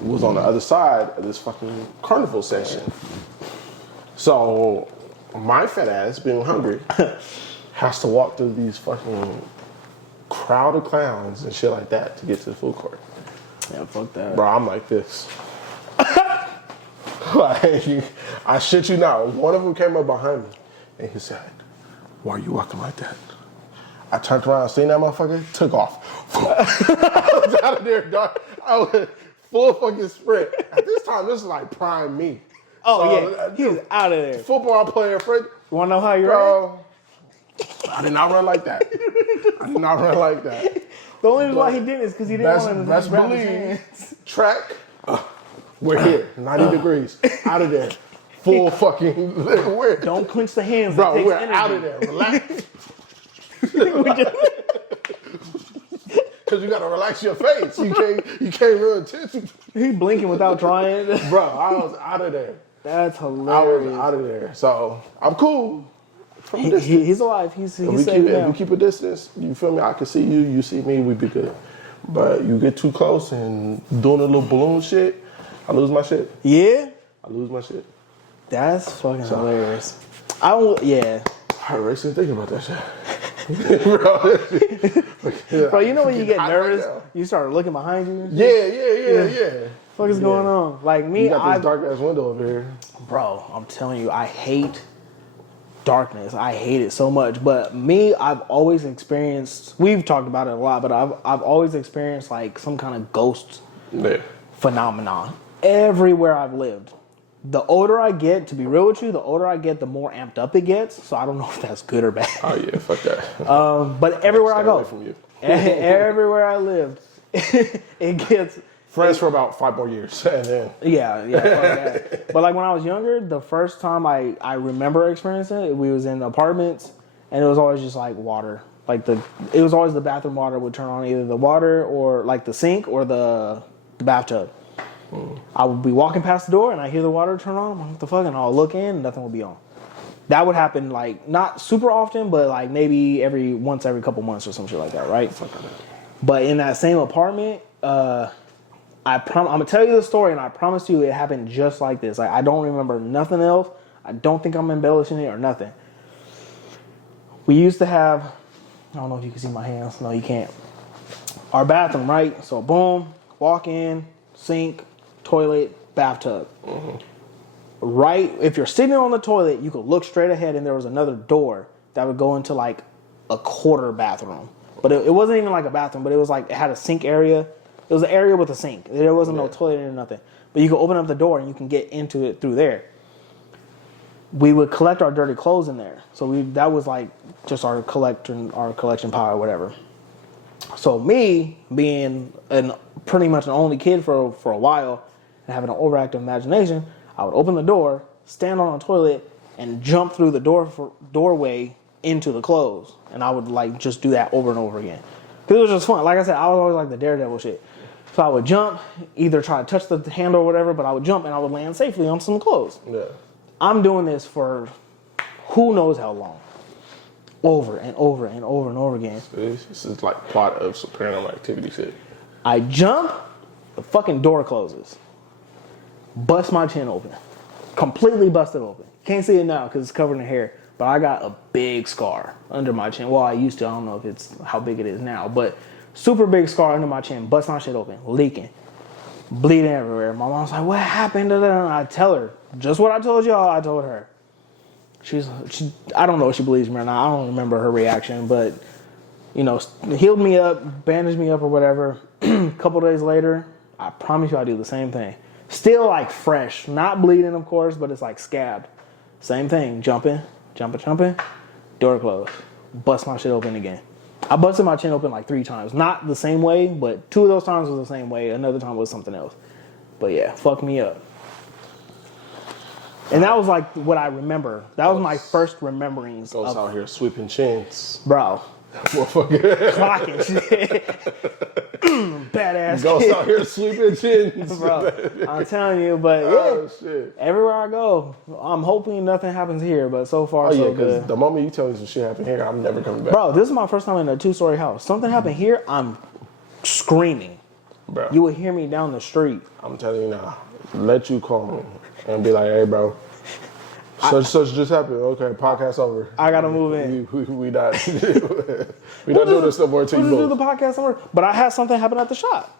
was on the other side of this fucking carnival session. So my fat ass, being hungry, has to walk through these fucking crowd of clowns and shit like that to get to the food court. Yeah, fuck that. Bro, I'm like this. Like, I shit you not. One of them came up behind me and he said, "Why are you walking like that?" I turned around, seen that motherfucker, took off. I was out of there, dog. I was full fucking sprint. At this time, this is like prime me. Oh, yeah. He was out of there. Football player, Fred. You want to know how you ran? I did not run like that. I did not run like that. The only reason why he didn't is because he didn't want to best grab his believe hands. track. We're here, 90 degrees, out of there. Full fucking, we're, Don't clench the hands. bro, we're out of there, relax. Because you gotta relax your face. You can't real attention. He blinking without trying. Bro, I was out of there. That's I hilarious. was out of there. So, I'm cool. He's alive. He's safe If now. we keep a distance, you feel me? I can see you, you see me, we be good. But you get too close and doing a little balloon shit, I lose my shit. Yeah? I lose my shit. That's fucking hilarious. Yeah. I racing thinking about that shit. Bro, you know when you get nervous, right you start looking behind you? Yeah. What is going on? Like me, You got this dark ass window over here. Bro, I'm telling you, I hate darkness. I hate it so much. But me, I've always experienced, we've talked about it a lot, but I've always experienced like some kind of ghost phenomenon everywhere I've lived. The older I get, to be real with you, the older I get, the more amped up it gets. So I don't know if that's good or bad. Oh yeah, fuck that. But everywhere I Stay go, away from you. everywhere I lived, it gets friends for about 5 more years, and then yeah, fuck that. But like when I was younger, the first time I remember experiencing it, we was in apartments, and it was always just like water. Like it was always the bathroom water would turn on, either the water or like the sink or the bathtub. I would be walking past the door and I hear the water turn on. I'm like, what the fuck? And I'll look in and nothing would be on. That would happen like not super often, but like maybe every couple months or some shit like that, right? But in that same apartment, I'm gonna tell you the story, and I promise you it happened just like this. Like I don't remember nothing else. I don't think I'm embellishing it or nothing. We used to have, I don't know if you can see my hands. No, you can't. Our bathroom, right? So boom, walk in, sink, toilet, bathtub. Right, if you're sitting on the toilet, you could look straight ahead, and there was another door that would go into like a quarter bathroom. But it wasn't even like a bathroom, but it was like it had a sink area. It was an area with a sink. There wasn't no toilet or nothing. But you could open up the door and you can get into it through there. We would collect our dirty clothes in there. So that was like just our collection pile or whatever. So me being pretty much an only kid for a while and having an overactive imagination, I would open the door, stand on the toilet, and jump through the doorway into the clothes. And I would like just do that over and over again. Because it was just fun. Like I said, I was always like the daredevil shit. So I would jump, either try to touch the handle or whatever, but I would jump and I would land safely on some clothes. Yeah. I'm doing this for who knows how long. Over and over and over and over again. This is like plot of some paranormal activity shit. I jump, the fucking door closes. Bust my chin open. Completely busted open. Can't see it now because it's covered in hair. But I got a big scar under my chin. Well, I used to. I don't know if it's how big it is now. But super big scar under my chin. Bust my shit open. Leaking. Bleeding everywhere. My mom's like, what happened? I tell her. Just what I told y'all, I told her. I don't know if she believes me or not. I don't remember her reaction. But, healed me up, bandaged me up or whatever. A couple days later, I promise you I do the same thing. Still like fresh. Not bleeding, of course, but it's like scabbed. Same thing. Jumping. Door closed. Bust my shit open again. I busted my chin open like 3 times. Not the same way, but 2 of those times was the same way. Another time was something else. But yeah, fuck me up. And that was like what I remember. That was my first rememberings. Goes out here sweeping chins. Bro. Clocking shit. Badass Goes out here sweeping chins. Bro, I'm telling you, but shit. Everywhere I go, I'm hoping nothing happens here, but so far so good. The moment you tell me some shit happened here, I'm never coming back. Bro, this is my first time in a 2-story house. Something happened here, I'm screaming. Bro. You would hear me down the street. I'm telling you now, let you call me and be like, hey, bro. Such just happened. Okay, podcast over. I gotta move in. We not doing this no more until you move. We'll do the podcast somewhere. But I had something happen at the shop.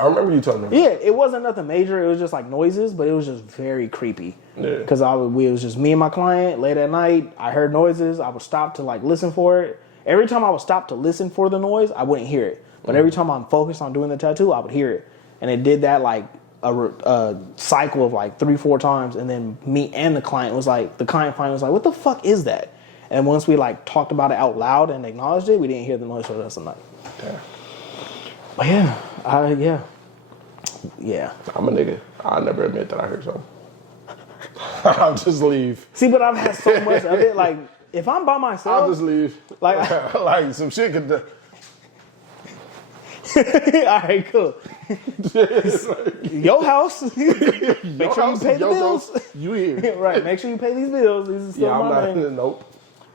I remember you telling me. Yeah, it wasn't nothing major. It was just like noises, but it was just very creepy. Yeah. Because it was just me and my client late at night. I heard noises. I would stop to like listen for it. Every time I would stop to listen for the noise, I wouldn't hear it. But every time I'm focused on doing the tattoo, I would hear it. And it did that like a cycle of like 3-4 times, and then me and the client finally was like, what the fuck is that? And once we like talked about it out loud and acknowledged it, we didn't hear the noise for the rest of the night. Yeah. But yeah. I'm a nigga. I'll never admit that I heard something. I'll just leave. See, but I've had so much of it. Like, if I'm by myself, I'll just leave. Like some shit could. All right, cool. Your house. Make sure you pay the bills. You here. Right. Make sure you pay these bills. These are still my name. Nope.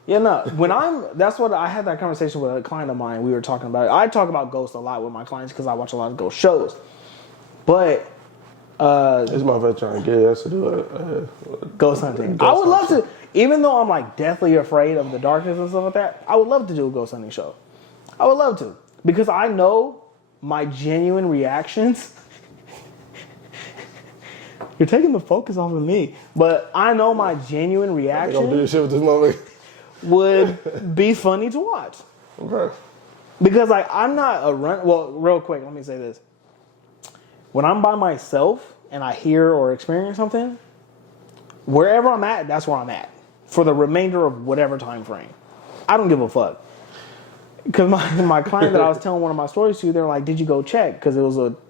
Yeah, no. That's what I had that conversation with a client of mine. We were talking about it. I talk about ghosts a lot with my clients because I watch a lot of ghost shows. But this motherfucker trying to get us to do a ghost hunting. I would love to, even though I'm like deathly afraid of the darkness and stuff like that. I would love to do a ghost hunting show. I would love to, because I know my genuine reactions. You're taking the focus off of me, but I know my genuine reaction. Don't do this shit with this moment. Would be funny to watch. Okay. Because like I'm not a run. Well, real quick, let me say this. When I'm by myself and I hear or experience something, wherever I'm at, that's where I'm at for the remainder of whatever time frame. I don't give a fuck. Because my client that I was telling one of my stories to, they're like, did you go check? Because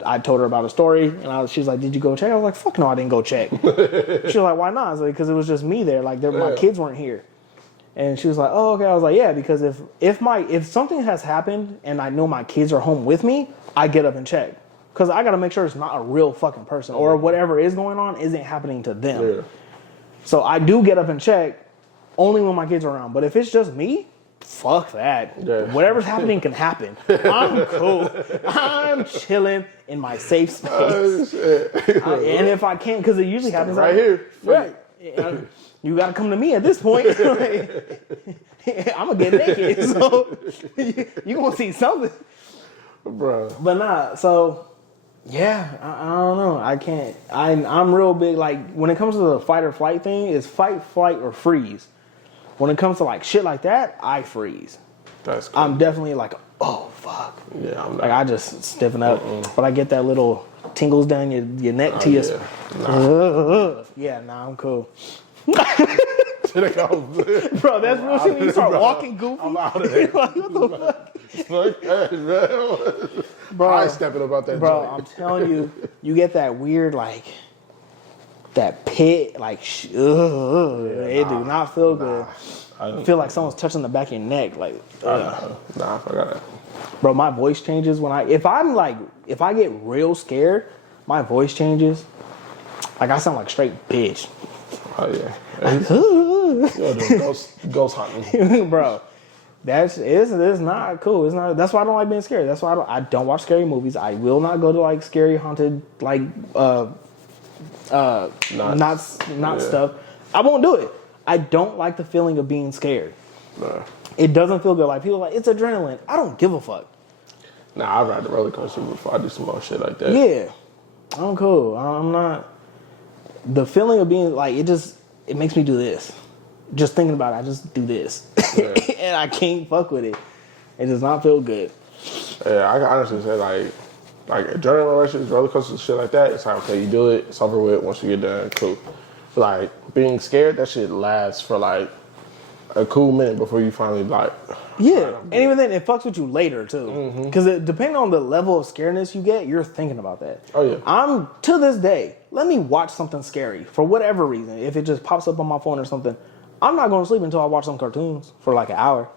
I told her about a story, and she was like, did you go check? I was like, fuck no, I didn't go check. She was like, why not? I was like, because it was just me there. Like, my kids weren't here. And she was like, oh, okay. I was like, yeah, because if something has happened and I know my kids are home with me, I get up and check. Because I got to make sure it's not a real fucking person, or whatever is going on isn't happening to them. Yeah. So I do get up and check only when my kids are around. But if it's just me, fuck that. Yeah. Whatever's happening can happen. I'm cool. I'm chilling in my safe space. Oh, shit. And if I can't, because it usually happens right here. Right. You got to come to me at this point. I'm going to get naked. So you going to see something. Bro. But nah, so Yeah, I don't know. I can't. I'm real big. Like when it comes to the fight or flight thing, it's fight, flight, or freeze. When it comes to like shit like that, I freeze. That's cool. I'm definitely like, oh fuck. Yeah, I'm not. Like I just stiffen up, but I get that little tingles down your neck to your. Yeah, nah, I'm cool. Bro, that's real shit when you start walking goofy. I'm out of there. Like, what the fuck? Fuck that, man. Bro, I ain't stepping about that bro, joint. I'm telling you, you get that weird like that pit, like it do not feel good. I feel like someone's touching the back of your neck, like. Nah, I forgot that. Bro, my voice changes when if I get real scared, my voice changes. Like I sound like straight bitch. Oh yeah. Ghost hunting. Bro, it's not cool. It's not. That's why I don't like being scared. That's why I don't watch scary movies. I will not go to like scary haunted like not stuff. I won't do it. I don't like the feeling of being scared. Nah. It doesn't feel good. Like people are like, it's adrenaline. I don't give a fuck. Nah, I'd ride the roller coaster before I do some more shit like that. Yeah, I'm cool. I'm not. The feeling of being like it makes me do this. Just thinking about it, I just do this, yeah. And I can't fuck with it. It does not feel good. Yeah, I can honestly say like adrenaline rushes, roller coasters, shit like that. It's like okay, you do it, it's over with. Once you get done, cool. But like being scared, that shit lasts for like a cool minute before you finally like. Yeah, and even then, it fucks with you later too. Because depending on the level of scaredness you get, you're thinking about that. Oh yeah. I'm to this day. Let me watch something scary for whatever reason. If it just pops up on my phone or something, I'm not going to sleep until I watch some cartoons for like an hour.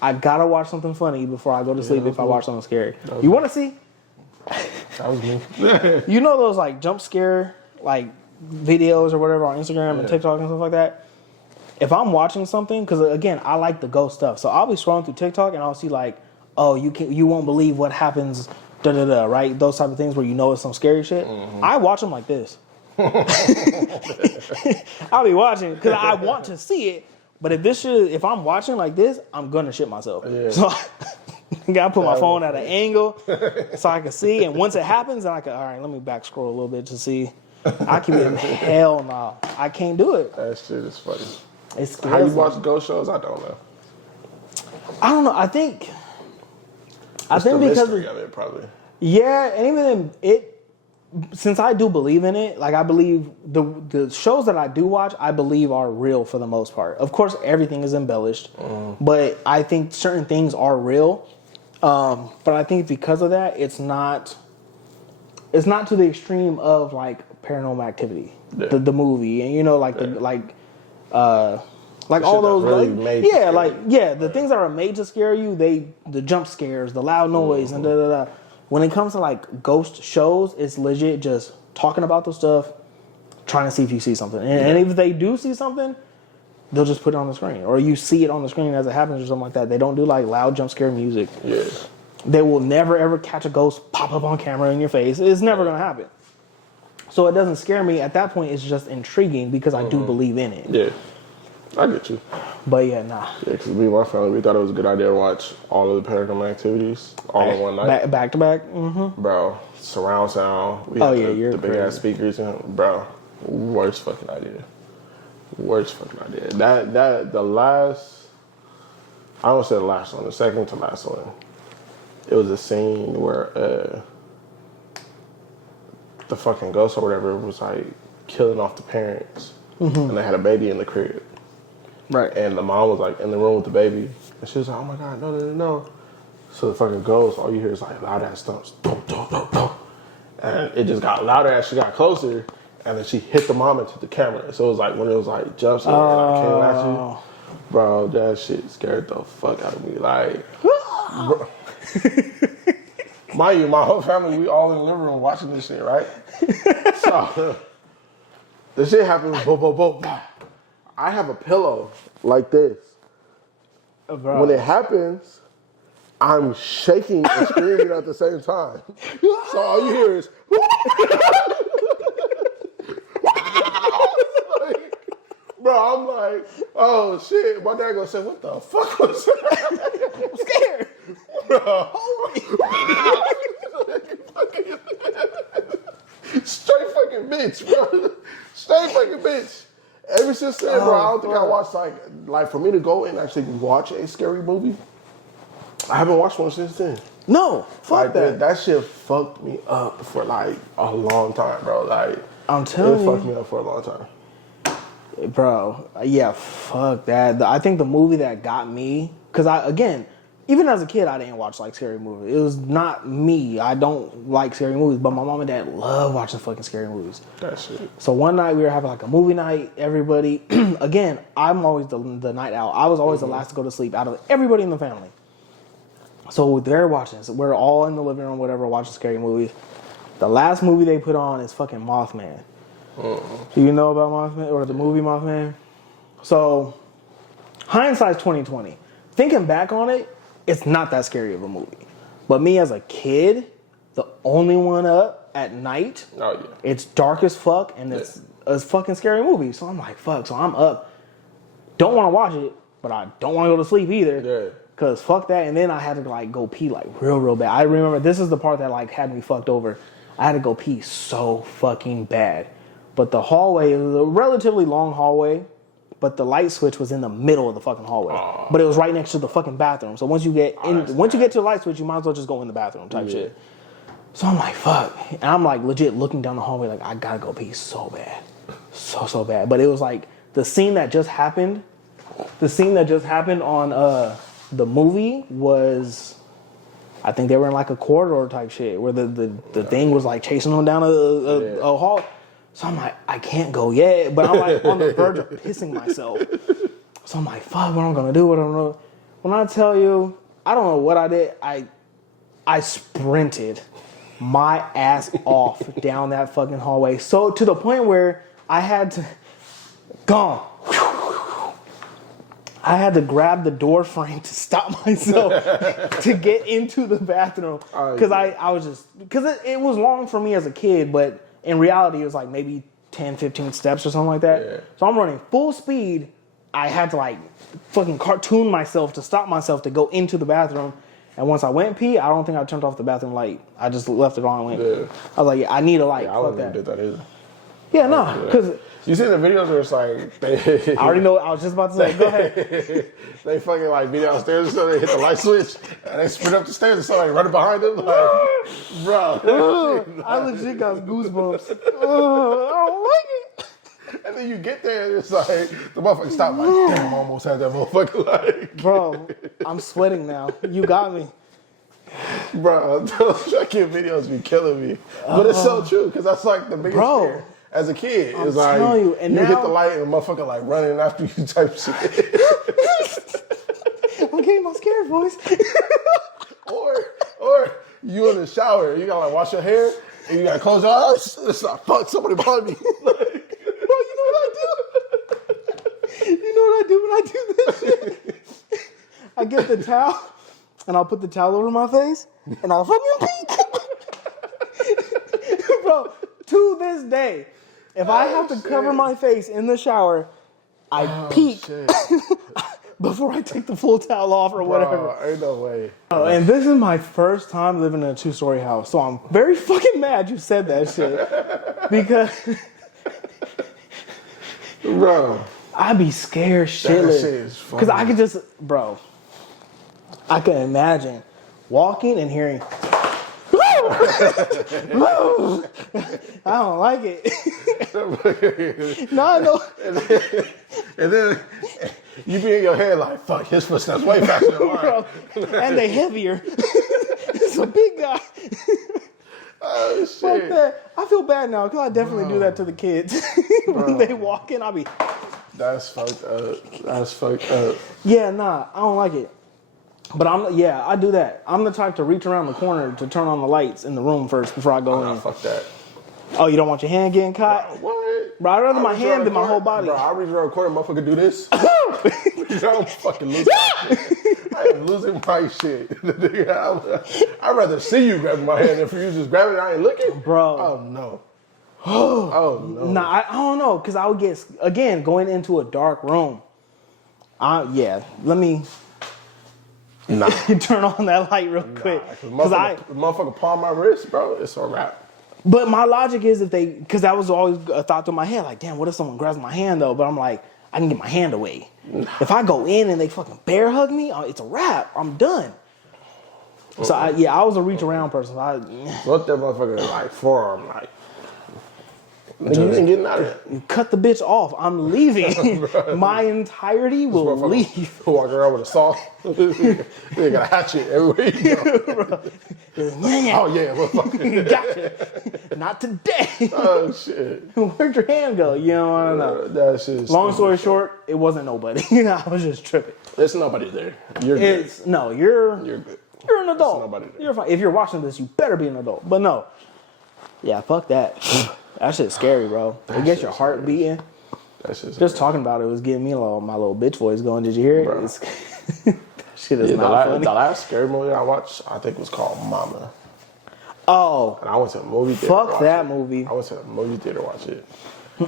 I gotta watch something funny before I go to sleep if I watch something scary. You want to see? That was me. You know those like jump scare like videos or whatever on Instagram and TikTok and stuff like that? If I'm watching something, because again, I like the ghost stuff, so I'll be scrolling through TikTok and I'll see like, oh, you won't believe what happens, right? Those type of things where you know it's some scary shit. I watch them like this. I'll be watching because I want to see it, but if I'm watching like this, I'm gonna shit myself. Yeah. So I gotta put my phone at an angle so I can see, and once it happens, then I can. All right, let me back scroll a little bit to see. I can be hell no, I can't do it. That shit is funny. It's how you watch ghost shows? I don't know. I don't know. I think the because mystery of it probably. Yeah, and even since I do believe in it, like I believe the shows that I do watch, I believe are real for the most part. Of course, everything is embellished, but I think certain things are real. But I think because of that, it's not to the extreme of like Paranormal Activity, the movie, and you know, like like all those, really the things that are made to scare you, the jump scares, the loud noise, and da da da. When it comes to like ghost shows, it's legit just talking about the stuff, trying to see if you see something, and if they do see something, they'll just put it on the screen, or you see it on the screen as it happens, or something like that. They don't do like loud jump scare music. Yeah, they will never ever catch a ghost pop up on camera in your face. It's never gonna happen. So it doesn't scare me. At that point, it's just intriguing because I do believe in it. Yeah. I get you. But yeah, nah. Yeah, because me and my family, we thought it was a good idea to watch all of the Paranormal Activities all in one night. Back to back? Mm-hmm. Bro, surround sound. We had the big ass speakers. Bro, worst fucking idea. Worst fucking idea. The last, I don't say the last one, the second to last one, it was a scene where the fucking ghost or whatever was like killing off the parents. And they had a baby in the crib. Right. And the mom was like in the room with the baby. And she was like, oh my God, no. So the fucking ghost, all you hear is like loud ass stumps. And it just got louder as she got closer. And then she hit the mom into the camera. So it was like when it was like jumps and I came at you. Bro, that shit scared the fuck out of me. Like, bro. Mind you, my whole family, we all in the living room watching this shit, right? So the shit happens, boom, boom, boom. I have a pillow like this. When it happens, I'm shaking and screaming at the same time. So all you hear is, bro, I'm like, oh shit. My dad gonna say, what the fuck was that? I'm scared. Bro. Holy Straight fucking bitch, bro. Straight fucking bitch. Ever since then, bro, I don't think I watched like for me to go and actually watch a scary movie. I haven't watched one since then. No, fuck that. That shit fucked me up for like a long time, bro. Like I'm telling you, it fucked me up for a long time, bro. Yeah, fuck that. I think the movie that got me, because even as a kid, I didn't watch like scary movies. It was not me. I don't like scary movies, but my mom and dad love watching fucking scary movies. That shit. So one night we were having like a movie night. Everybody, again, I'm always the night owl. I was always the last to go to sleep out of everybody in the family. So they're watching. So we're all in the living room, whatever, watching scary movies. The last movie they put on is fucking Mothman. Do you know about Mothman or the movie Mothman? So hindsight's 2020. Thinking back on it, it's not that scary of a movie. But me as a kid, the only one up at night, it's dark as fuck, and it's a fucking scary movie. So I'm like, fuck. So I'm up. Don't want to watch it, but I don't want to go to sleep either. Yeah. Cause fuck that, and then I had to like go pee like real bad. I remember this is the part that like had me fucked over. I had to go pee so fucking bad. But the hallway, it was a relatively long hallway, but the light switch was in the middle of the fucking hallway. But it was right next to the fucking bathroom. So once you get once you get to the light switch, you might as well just go in the bathroom type shit. So I'm like, fuck. And I'm like legit looking down the hallway like I gotta go pee so bad. So bad. But it was like the scene that just happened on the movie was, I think they were in like a corridor type shit where the thing was like chasing them down a hall. So I'm like, I can't go yet, but I'm like on the verge of pissing myself. So I'm like, fuck, what am I gonna do? What am I gonna do? When I tell you, I don't know what I did. I sprinted my ass off down that fucking hallway. So to the point where I had to I had to grab the door frame to stop myself to get into the bathroom. Because I was just, because it was long for me as a kid, but in reality it was like maybe 10, 15 steps or something like that. Yeah. So I'm running full speed. I had to like fucking cartoon myself to stop myself to go into the bathroom. And once I went pee, I don't think I turned off the bathroom light. I just left it on and went. Yeah. I was like, yeah, I need a light. Yeah, I wouldn't even do that either. Yeah, no, because you see the videos where it's like I already know. I was just about to say. Go ahead. They fucking like be downstairs, so they hit the light switch and they sprint up the stairs and somebody running behind them. Like, bro, I legit got goosebumps. I don't like it. And then you get there and it's like the motherfucker stop. Like, damn, I almost had that motherfucker. Like, bro, I'm sweating now. You got me. Bro, those fucking videos be killing me. But it's so true because that's like the biggest fear. As a kid, it's like you now, hit the light and a motherfucker like running after you type shit. I'm getting my scared voice. or you in the shower, you gotta like wash your hair and you gotta close your eyes. It's like, fuck, somebody behind me. Like, bro, you know what I do? You know what I do when I do this shit? I get the towel and I'll put the towel over my face and I'll fucking peek. Bro, to this day, if I have to cover my face in the shower, I peek before I take the full towel off or whatever. Ain't no way. Oh, and this is my first time living in a 2-story house, so I'm very fucking mad you said that shit. Because, bro, I be scared shitless. Because I could just, bro, I can imagine walking and hearing, I don't like it. No, I know. And then you be in your head like, fuck, his footsteps way faster than mine. And they heavier. It's a big guy. Oh, shit. Fuck that. I feel bad now because I definitely do that to the kids. When they walk in, I'll be... That's fucked up. Yeah, nah, I don't like it. But I do that. I'm the type to reach around the corner to turn on the lights in the room first before I go in. Fuck that. Oh, you don't want your hand getting caught? What? Bro, I'd rather my hand than my whole body. Bro, I reach around the corner, motherfucker do this. I'm fucking losing. I am losing my shit. I'd rather see you grabbing my hand than for you just grabbing it and I ain't looking. Bro. Oh, no. Oh, no. Nah, I don't know. Because I would get, again, going into a dark room. Let me... Nah. Turn on that light real quick. Cause motherfucker palm my wrist, bro, it's a wrap. But my logic is because that was always a thought through my head, like, damn, what if someone grabs my hand though? But I'm like, I can get my hand away. If I go in and they fucking bear hug me, it's a wrap. I'm done. So I was a reach around person. What that motherfucker like forearm like? You ain't getting out of it. Cut the bitch off. I'm leaving. My entirety will leave. Walk around with a saw. You got a hatchet everywhere you go. Oh yeah, motherfucker. Gotcha. Not today. Oh shit. Where'd your hand go? You don't want to know. That shit. Long story short, it wasn't nobody. I was just tripping. There's nobody there. You're good. You're good. You're an adult. There's nobody there. You're fine. If you're watching this, you better be an adult. But no. Yeah, fuck that. That shit's scary, bro. It gets your heart beating. That shit's just talking about it was getting me my little bitch voice going. Did you hear it? That shit is not funny. The last scary movie I watched, I think, was called Mama. Oh. And I went to the movie theater. Fuck that movie. I went to the movie theater to watch it.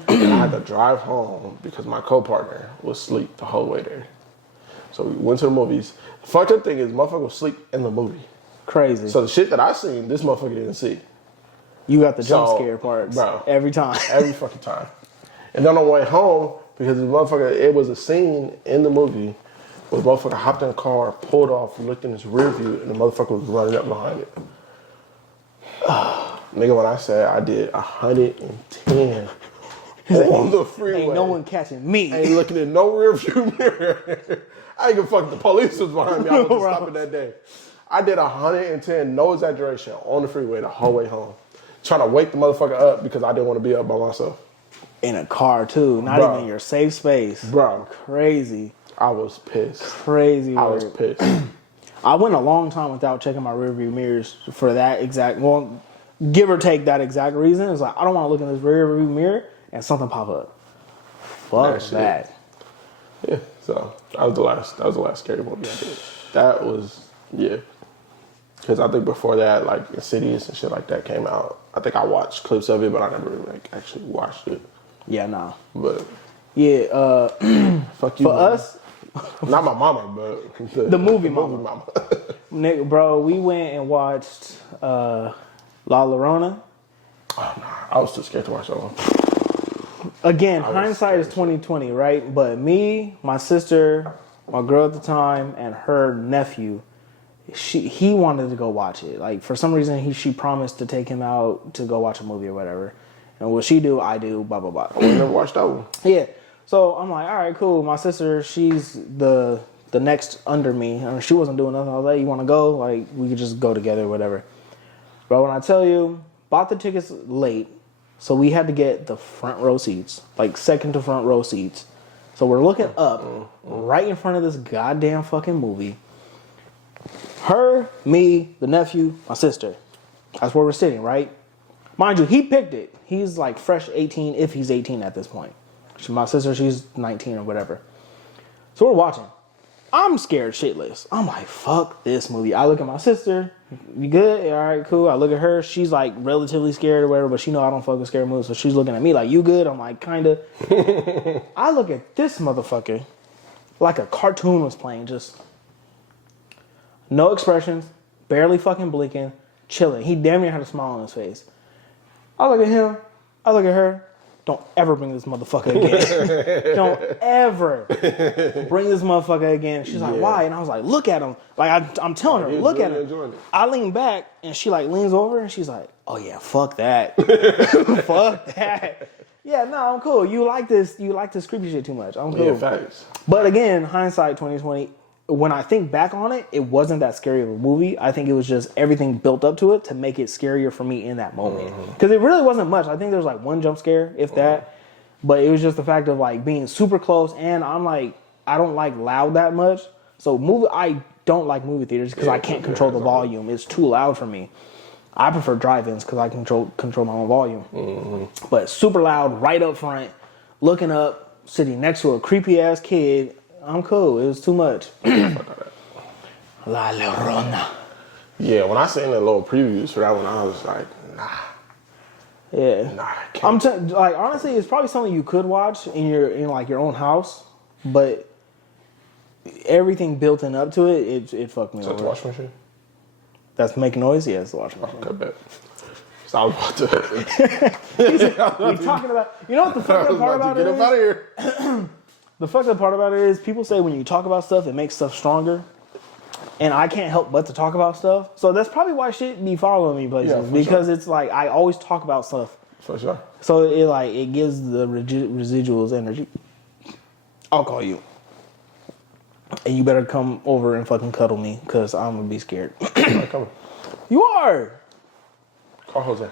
And I had to drive home because my co-partner was asleep the whole way there. So we went to the movies. The fucked up thing is, motherfucker was asleep in the movie. Crazy. So the shit that I seen, this motherfucker didn't see. You got the jump scare parts, bro. Every time. Every fucking time. And then on the way home, because the motherfucker, it was a scene in the movie where the motherfucker hopped in the car, pulled off, looked in his rear view, and the motherfucker was running up behind it. Nigga, when I said I did 110 on the freeway. Ain't no one catching me. Ain't looking in no rear view mirror. I ain't give a fuck if the police was behind me. I wasn't stopping that day. I did 110, no exaggeration, on the freeway the whole way home. Trying to wake the motherfucker up because I didn't want to be up by myself. In a car too, not even in your safe space. Bro. Crazy. I was pissed. Crazy. I was pissed. I went a long time without checking my rearview mirrors for that exact, well, give or take that exact reason. It's like, I don't want to look in this rearview mirror and something pop up. Fuck that. Yeah, so that was the last scary movie I did. That was, yeah. Because I think before that, like, Insidious and shit like that came out. I think I watched clips of it, but I never like actually watched it. Yeah, nah. But yeah, fuck you. For us, not my mama, but the movie mama. Nigga, bro, we went and watched La Llorona. Oh, nah, I was too scared to watch that one. Again, hindsight is 20/20, right? But me, my sister, my girl at the time, and her nephew, he wanted to go watch it. Like, for some reason, she promised to take him out to go watch a movie or whatever. And what she do, I do, blah, blah, blah. We never watched that one. Yeah. So I'm like, all right, cool. My sister, she's the next under me. I mean, she wasn't doing nothing. I was like, you want to go? Like, we could just go together or whatever. But when I tell you, bought the tickets late. So we had to get the front row seats, like second to front row seats. So we're looking up right in front of this goddamn fucking movie. Her, me, the nephew, my sister. That's where we're sitting, right? Mind you, he picked it. He's like fresh 18, if he's 18 at this point. My sister, she's 19 or whatever. So we're watching. I'm scared shitless. I'm like, fuck this movie. I look at my sister. You good? All right, cool. I look at her. She's like relatively scared or whatever, but she know I don't fuck with scary movies. So she's looking at me like, you good? I'm like, kinda. I look at this motherfucker like a cartoon was playing. Just no expressions, barely fucking blinking, chilling. He damn near had a smile on his face. I look at him. I look at her. Don't ever bring this motherfucker again. Don't ever bring this motherfucker again. She's like, why? And I was like, look at him. Like, I'm telling her, look at him. I lean back, and she like leans over, and she's like, oh yeah, fuck that. Fuck that. Yeah, no, I'm cool. You like this creepy shit too much. I'm cool. Yeah, facts. But again, hindsight 2020, when I think back on it, it wasn't that scary of a movie. I think it was just everything built up to it to make it scarier for me in that moment. Because it really wasn't much. I think there was like one jump scare, if that. But it was just the fact of like being super close. And I'm like, I don't like loud that much. So I don't like movie theaters because I can't control the volume. It's too loud for me. I prefer drive-ins because I control my own volume. But super loud, right up front, looking up, sitting next to a creepy-ass kid. I'm cool. It was too much. La Llorona. Yeah, when I seen the little previews for that one, I was like, nah. Yeah. Nah. Like, honestly, it's probably something you could watch in your own house, but everything built up to it fucked me over. Is that the washing machine? That's making noise? Yeah, it's the washing machine. Okay, bet. So I was about to. We talking about. You know what the fucked up part about it is? Get up out of here. The fucked up part about it is people say when you talk about stuff, it makes stuff stronger. And I can't help but to talk about stuff. So that's probably why shit be following me places. Because it's like I always talk about stuff. For sure. So it gives the residuals energy. I'll call you. And you better come over and fucking cuddle me, because I'm going to be scared. I'm coming. You are. Call Jose.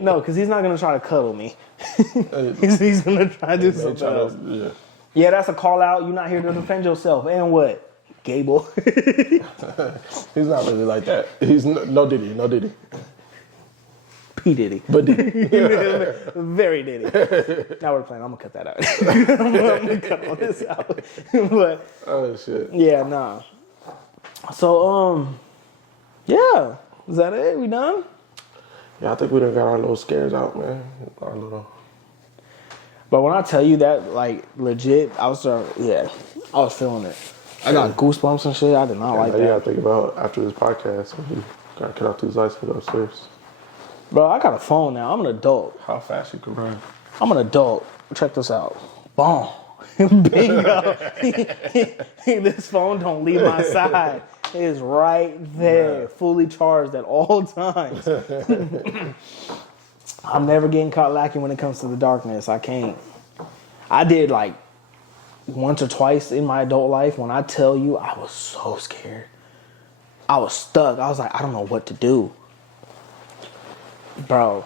No, because he's not going to try to cuddle me. he's going to try to do something else. Yeah, that's a call out. You're not here to defend yourself. And what? Gay boy. He's not really like that. He's no Diddy. P. Diddy. But Diddy. Very Diddy. Now we're playing. I'm going to cut that out. I'm going to cut all this out. But, oh, shit. Yeah, nah. So, yeah. Is that it? We done? Yeah, I think we done got our little scares out, man. Our little... But when I tell you that, like, legit, I was feeling it. I got goosebumps and shit. I did not like that. You gotta think about after this podcast, we gotta cut off these lights and go upstairs. Bro, I got a phone now. I'm an adult. How fast you can run? I'm an adult. Check this out. Boom. Bingo. This phone don't leave my side. It is right there, fully charged at all times. I'm never getting caught lacking when it comes to the darkness. I can't. I did like once or twice in my adult life. When I tell you, I was so scared. I was stuck. I was like, I don't know what to do. Bro,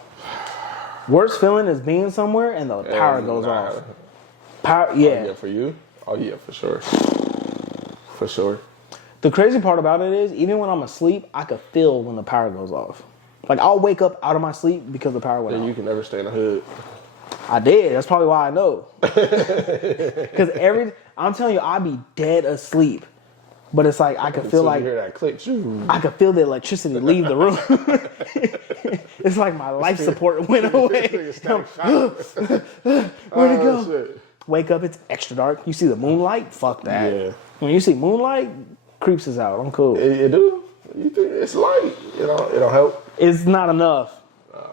worst feeling is being somewhere and the power goes off. Power, yeah. Oh, yeah, for you? Oh, yeah, for sure. For sure. The crazy part about it is, even when I'm asleep, I could feel when the power goes off. Like, I'll wake up out of my sleep because the power went off. You can never stay in the hood. I did. That's probably why I know. Because I'm telling you, I be dead asleep. But it's like, I could feel like... You hear that click. I could feel the electricity leave the room. It's like my life support went away. Where'd it go? Shit. Wake up, it's extra dark. You see the moonlight? Fuck that. Yeah. When you see moonlight, creeps is out. I'm cool. It do? You think it's light? It don't help? It's not enough.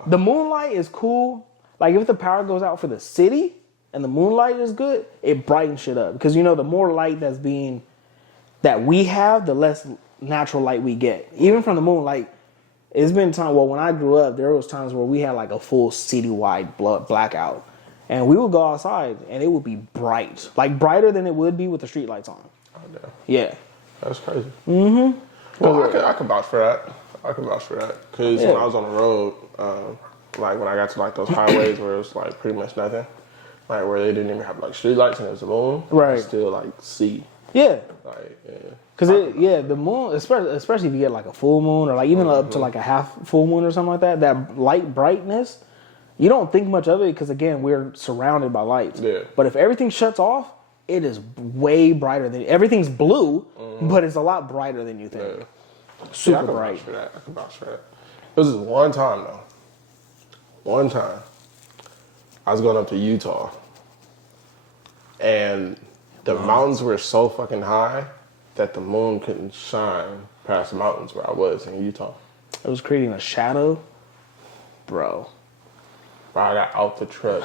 The moonlight is cool. Like, if the power goes out for the city and the moonlight is good, it brightens shit up. Because, the more light that we have, the less natural light we get. Even from the moonlight, it's been time. Well, when I grew up, there was times where we had like a full citywide blackout. And we would go outside and it would be bright. Like, brighter than it would be with the street lights on. Oh, damn. Yeah. That's crazy. Mm-hmm. Well, I can vouch for that. Because when I was on the road, like when I got to like those highways where it was like pretty much nothing, like where they didn't even have like street lights and it was the moon, right? I still like see. Yeah. Like, yeah. Cause the moon, especially if you get like a full moon or like even up to like a half full moon or something like that, that light brightness, you don't think much of it because again we're surrounded by lights. Yeah. But if everything shuts off, it is way brighter than everything's blue, but it's a lot brighter than you think. Yeah. Super bright. I can vouch for that. This is one time though. One time, I was going up to Utah, and the mountains were so fucking high that the moon couldn't shine past the mountains where I was in Utah. It was creating a shadow, bro. I got out the truck.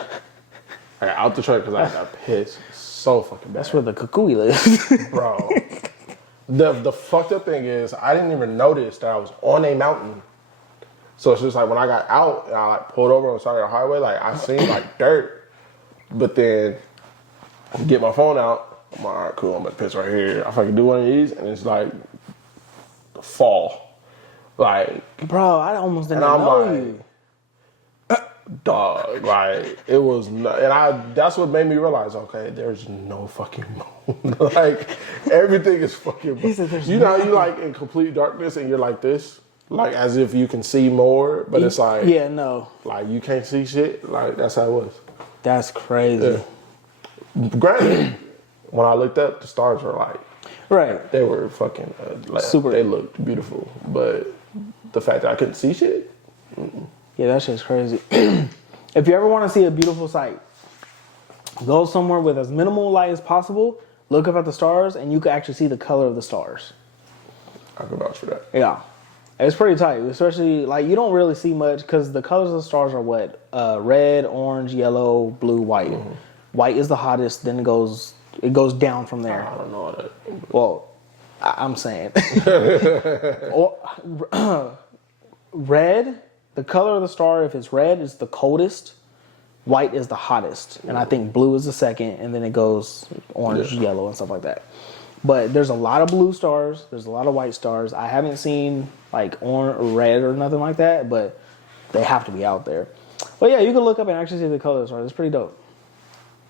Because I got pissed so fucking bad. That's where the kukui lives. Bro. The fucked up thing is, I didn't even notice that I was on a mountain. So it's just like when I got out and I like pulled over on the side of the highway, like I seen like dirt. But then I get my phone out. I'm like, all right, cool, I'm gonna piss right here. If I can do one of these, and it's like the fall. Like, bro, I almost didn't know you. Dog, like it was not, and that's what made me realize, okay, there's no fucking moon. Like everything is fucking you know, you like in complete darkness and you're like this, like as if you can see more, but it's like, yeah, no, like you can't see shit. Like that's how it was. That's crazy. Yeah. Granted, when I looked up, the stars were like, right, they were fucking like, super. They looked beautiful, but the fact that I couldn't see shit. Yeah, that shit's crazy. If you ever want to see a beautiful sight, go somewhere with as minimal light as possible, look up at the stars, and you can actually see the color of the stars. I can vouch for that. Yeah. It's pretty tight, especially like you don't really see much because the colors of the stars are what red, orange, yellow, blue, white. Mm-hmm. White is the hottest. Then it goes down from there. I don't know that. Well, I'm saying red. The color of the star, if it's red, is the coldest. White is the hottest, and I think blue is the second, and then it goes orange, yellow, and stuff like that. But there's a lot of blue stars. There's a lot of white stars. I haven't seen like orange or red or nothing like that, but they have to be out there. But yeah, you can look up and actually see the color of the stars. It's pretty dope.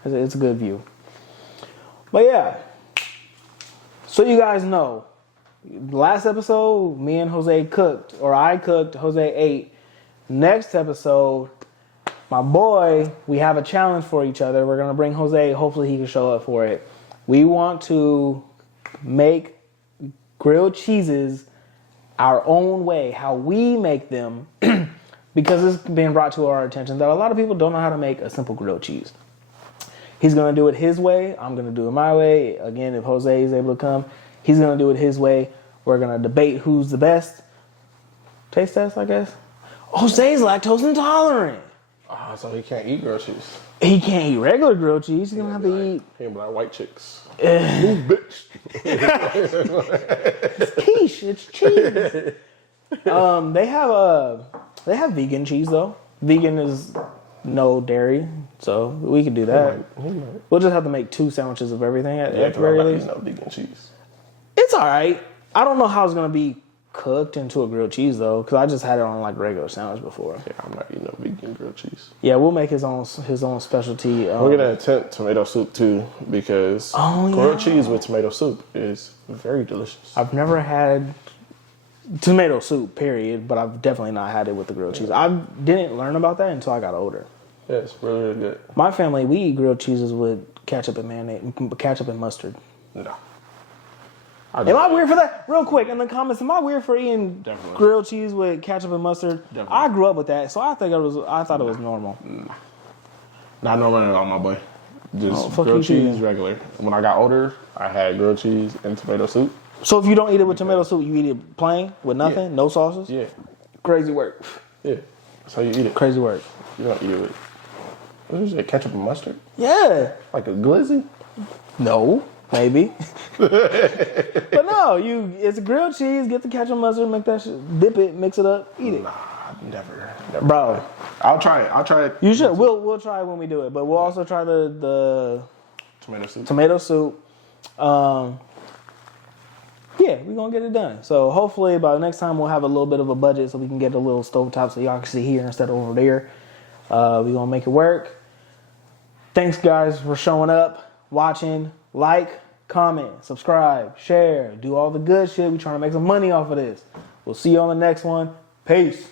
It's a good view. But yeah, so you guys know, last episode, me and Jose cooked, or I cooked, Jose ate. Next episode, my boy, we have a challenge for each other. We're going to bring Jose. Hopefully he can show up for it. We want to make grilled cheeses our own way, how we make them, because it's been brought to our attention that a lot of people don't know how to make a simple grilled cheese. He's going to do it his way. I'm going to do it my way. Again, if Jose is able to come, he's going to do it his way. We're going to debate who's the best. Taste test, I guess. Jose's lactose intolerant. So he can't eat grilled cheese. He can't eat regular grilled cheese. He's going to have to eat. He ain't like white chicks. Move, bitch. It's quiche. It's cheese. They have vegan cheese though. Vegan is no dairy, so we could do that. We'll just have to make 2 sandwiches of everything at the very least. No vegan cheese. It's all right. I don't know how it's gonna be cooked into a grilled cheese though, because I just had it on like regular sandwich before. Yeah, I'm not eating no vegan grilled cheese. Yeah, we'll make his own specialty. We're gonna attempt tomato soup too, because grilled cheese with tomato soup is very delicious. I've never had tomato soup, period, but I've definitely not had it with the grilled cheese. I didn't learn about that until I got older. Yeah, it's really, really good. My family, we eat grilled cheeses with ketchup and mayonnaise, ketchup and mustard. No. Am I weird for that? Real quick, in the comments, am I weird for eating grilled cheese with ketchup and mustard? Definitely. I grew up with that, so I thought it was normal. Not normal at all, my boy. Just grilled cheese, regular. When I got older, I had grilled cheese and tomato soup. So if you don't eat it with tomato soup, you eat it plain with nothing, no sauces? Yeah. Crazy work. Yeah. That's how you eat it. Crazy work. You don't eat it with, what is it, ketchup and mustard? Yeah. Like a glizzy? No. Maybe. But no, it's a grilled cheese, get the ketchup mustard, make that shit, dip it, mix it up, eat it. Nah, never. Bro. I'll try it. You should. We'll try it when we do it, but we'll also try the tomato soup. Yeah, we're gonna get it done. So hopefully by the next time we'll have a little bit of a budget so we can get a little stovetop so y'all can see here instead of over there. We're gonna make it work. Thanks guys for showing up, watching, like, comment, subscribe, share, do all the good shit. We're trying to make some money off of this. We'll see you on the next one. Peace.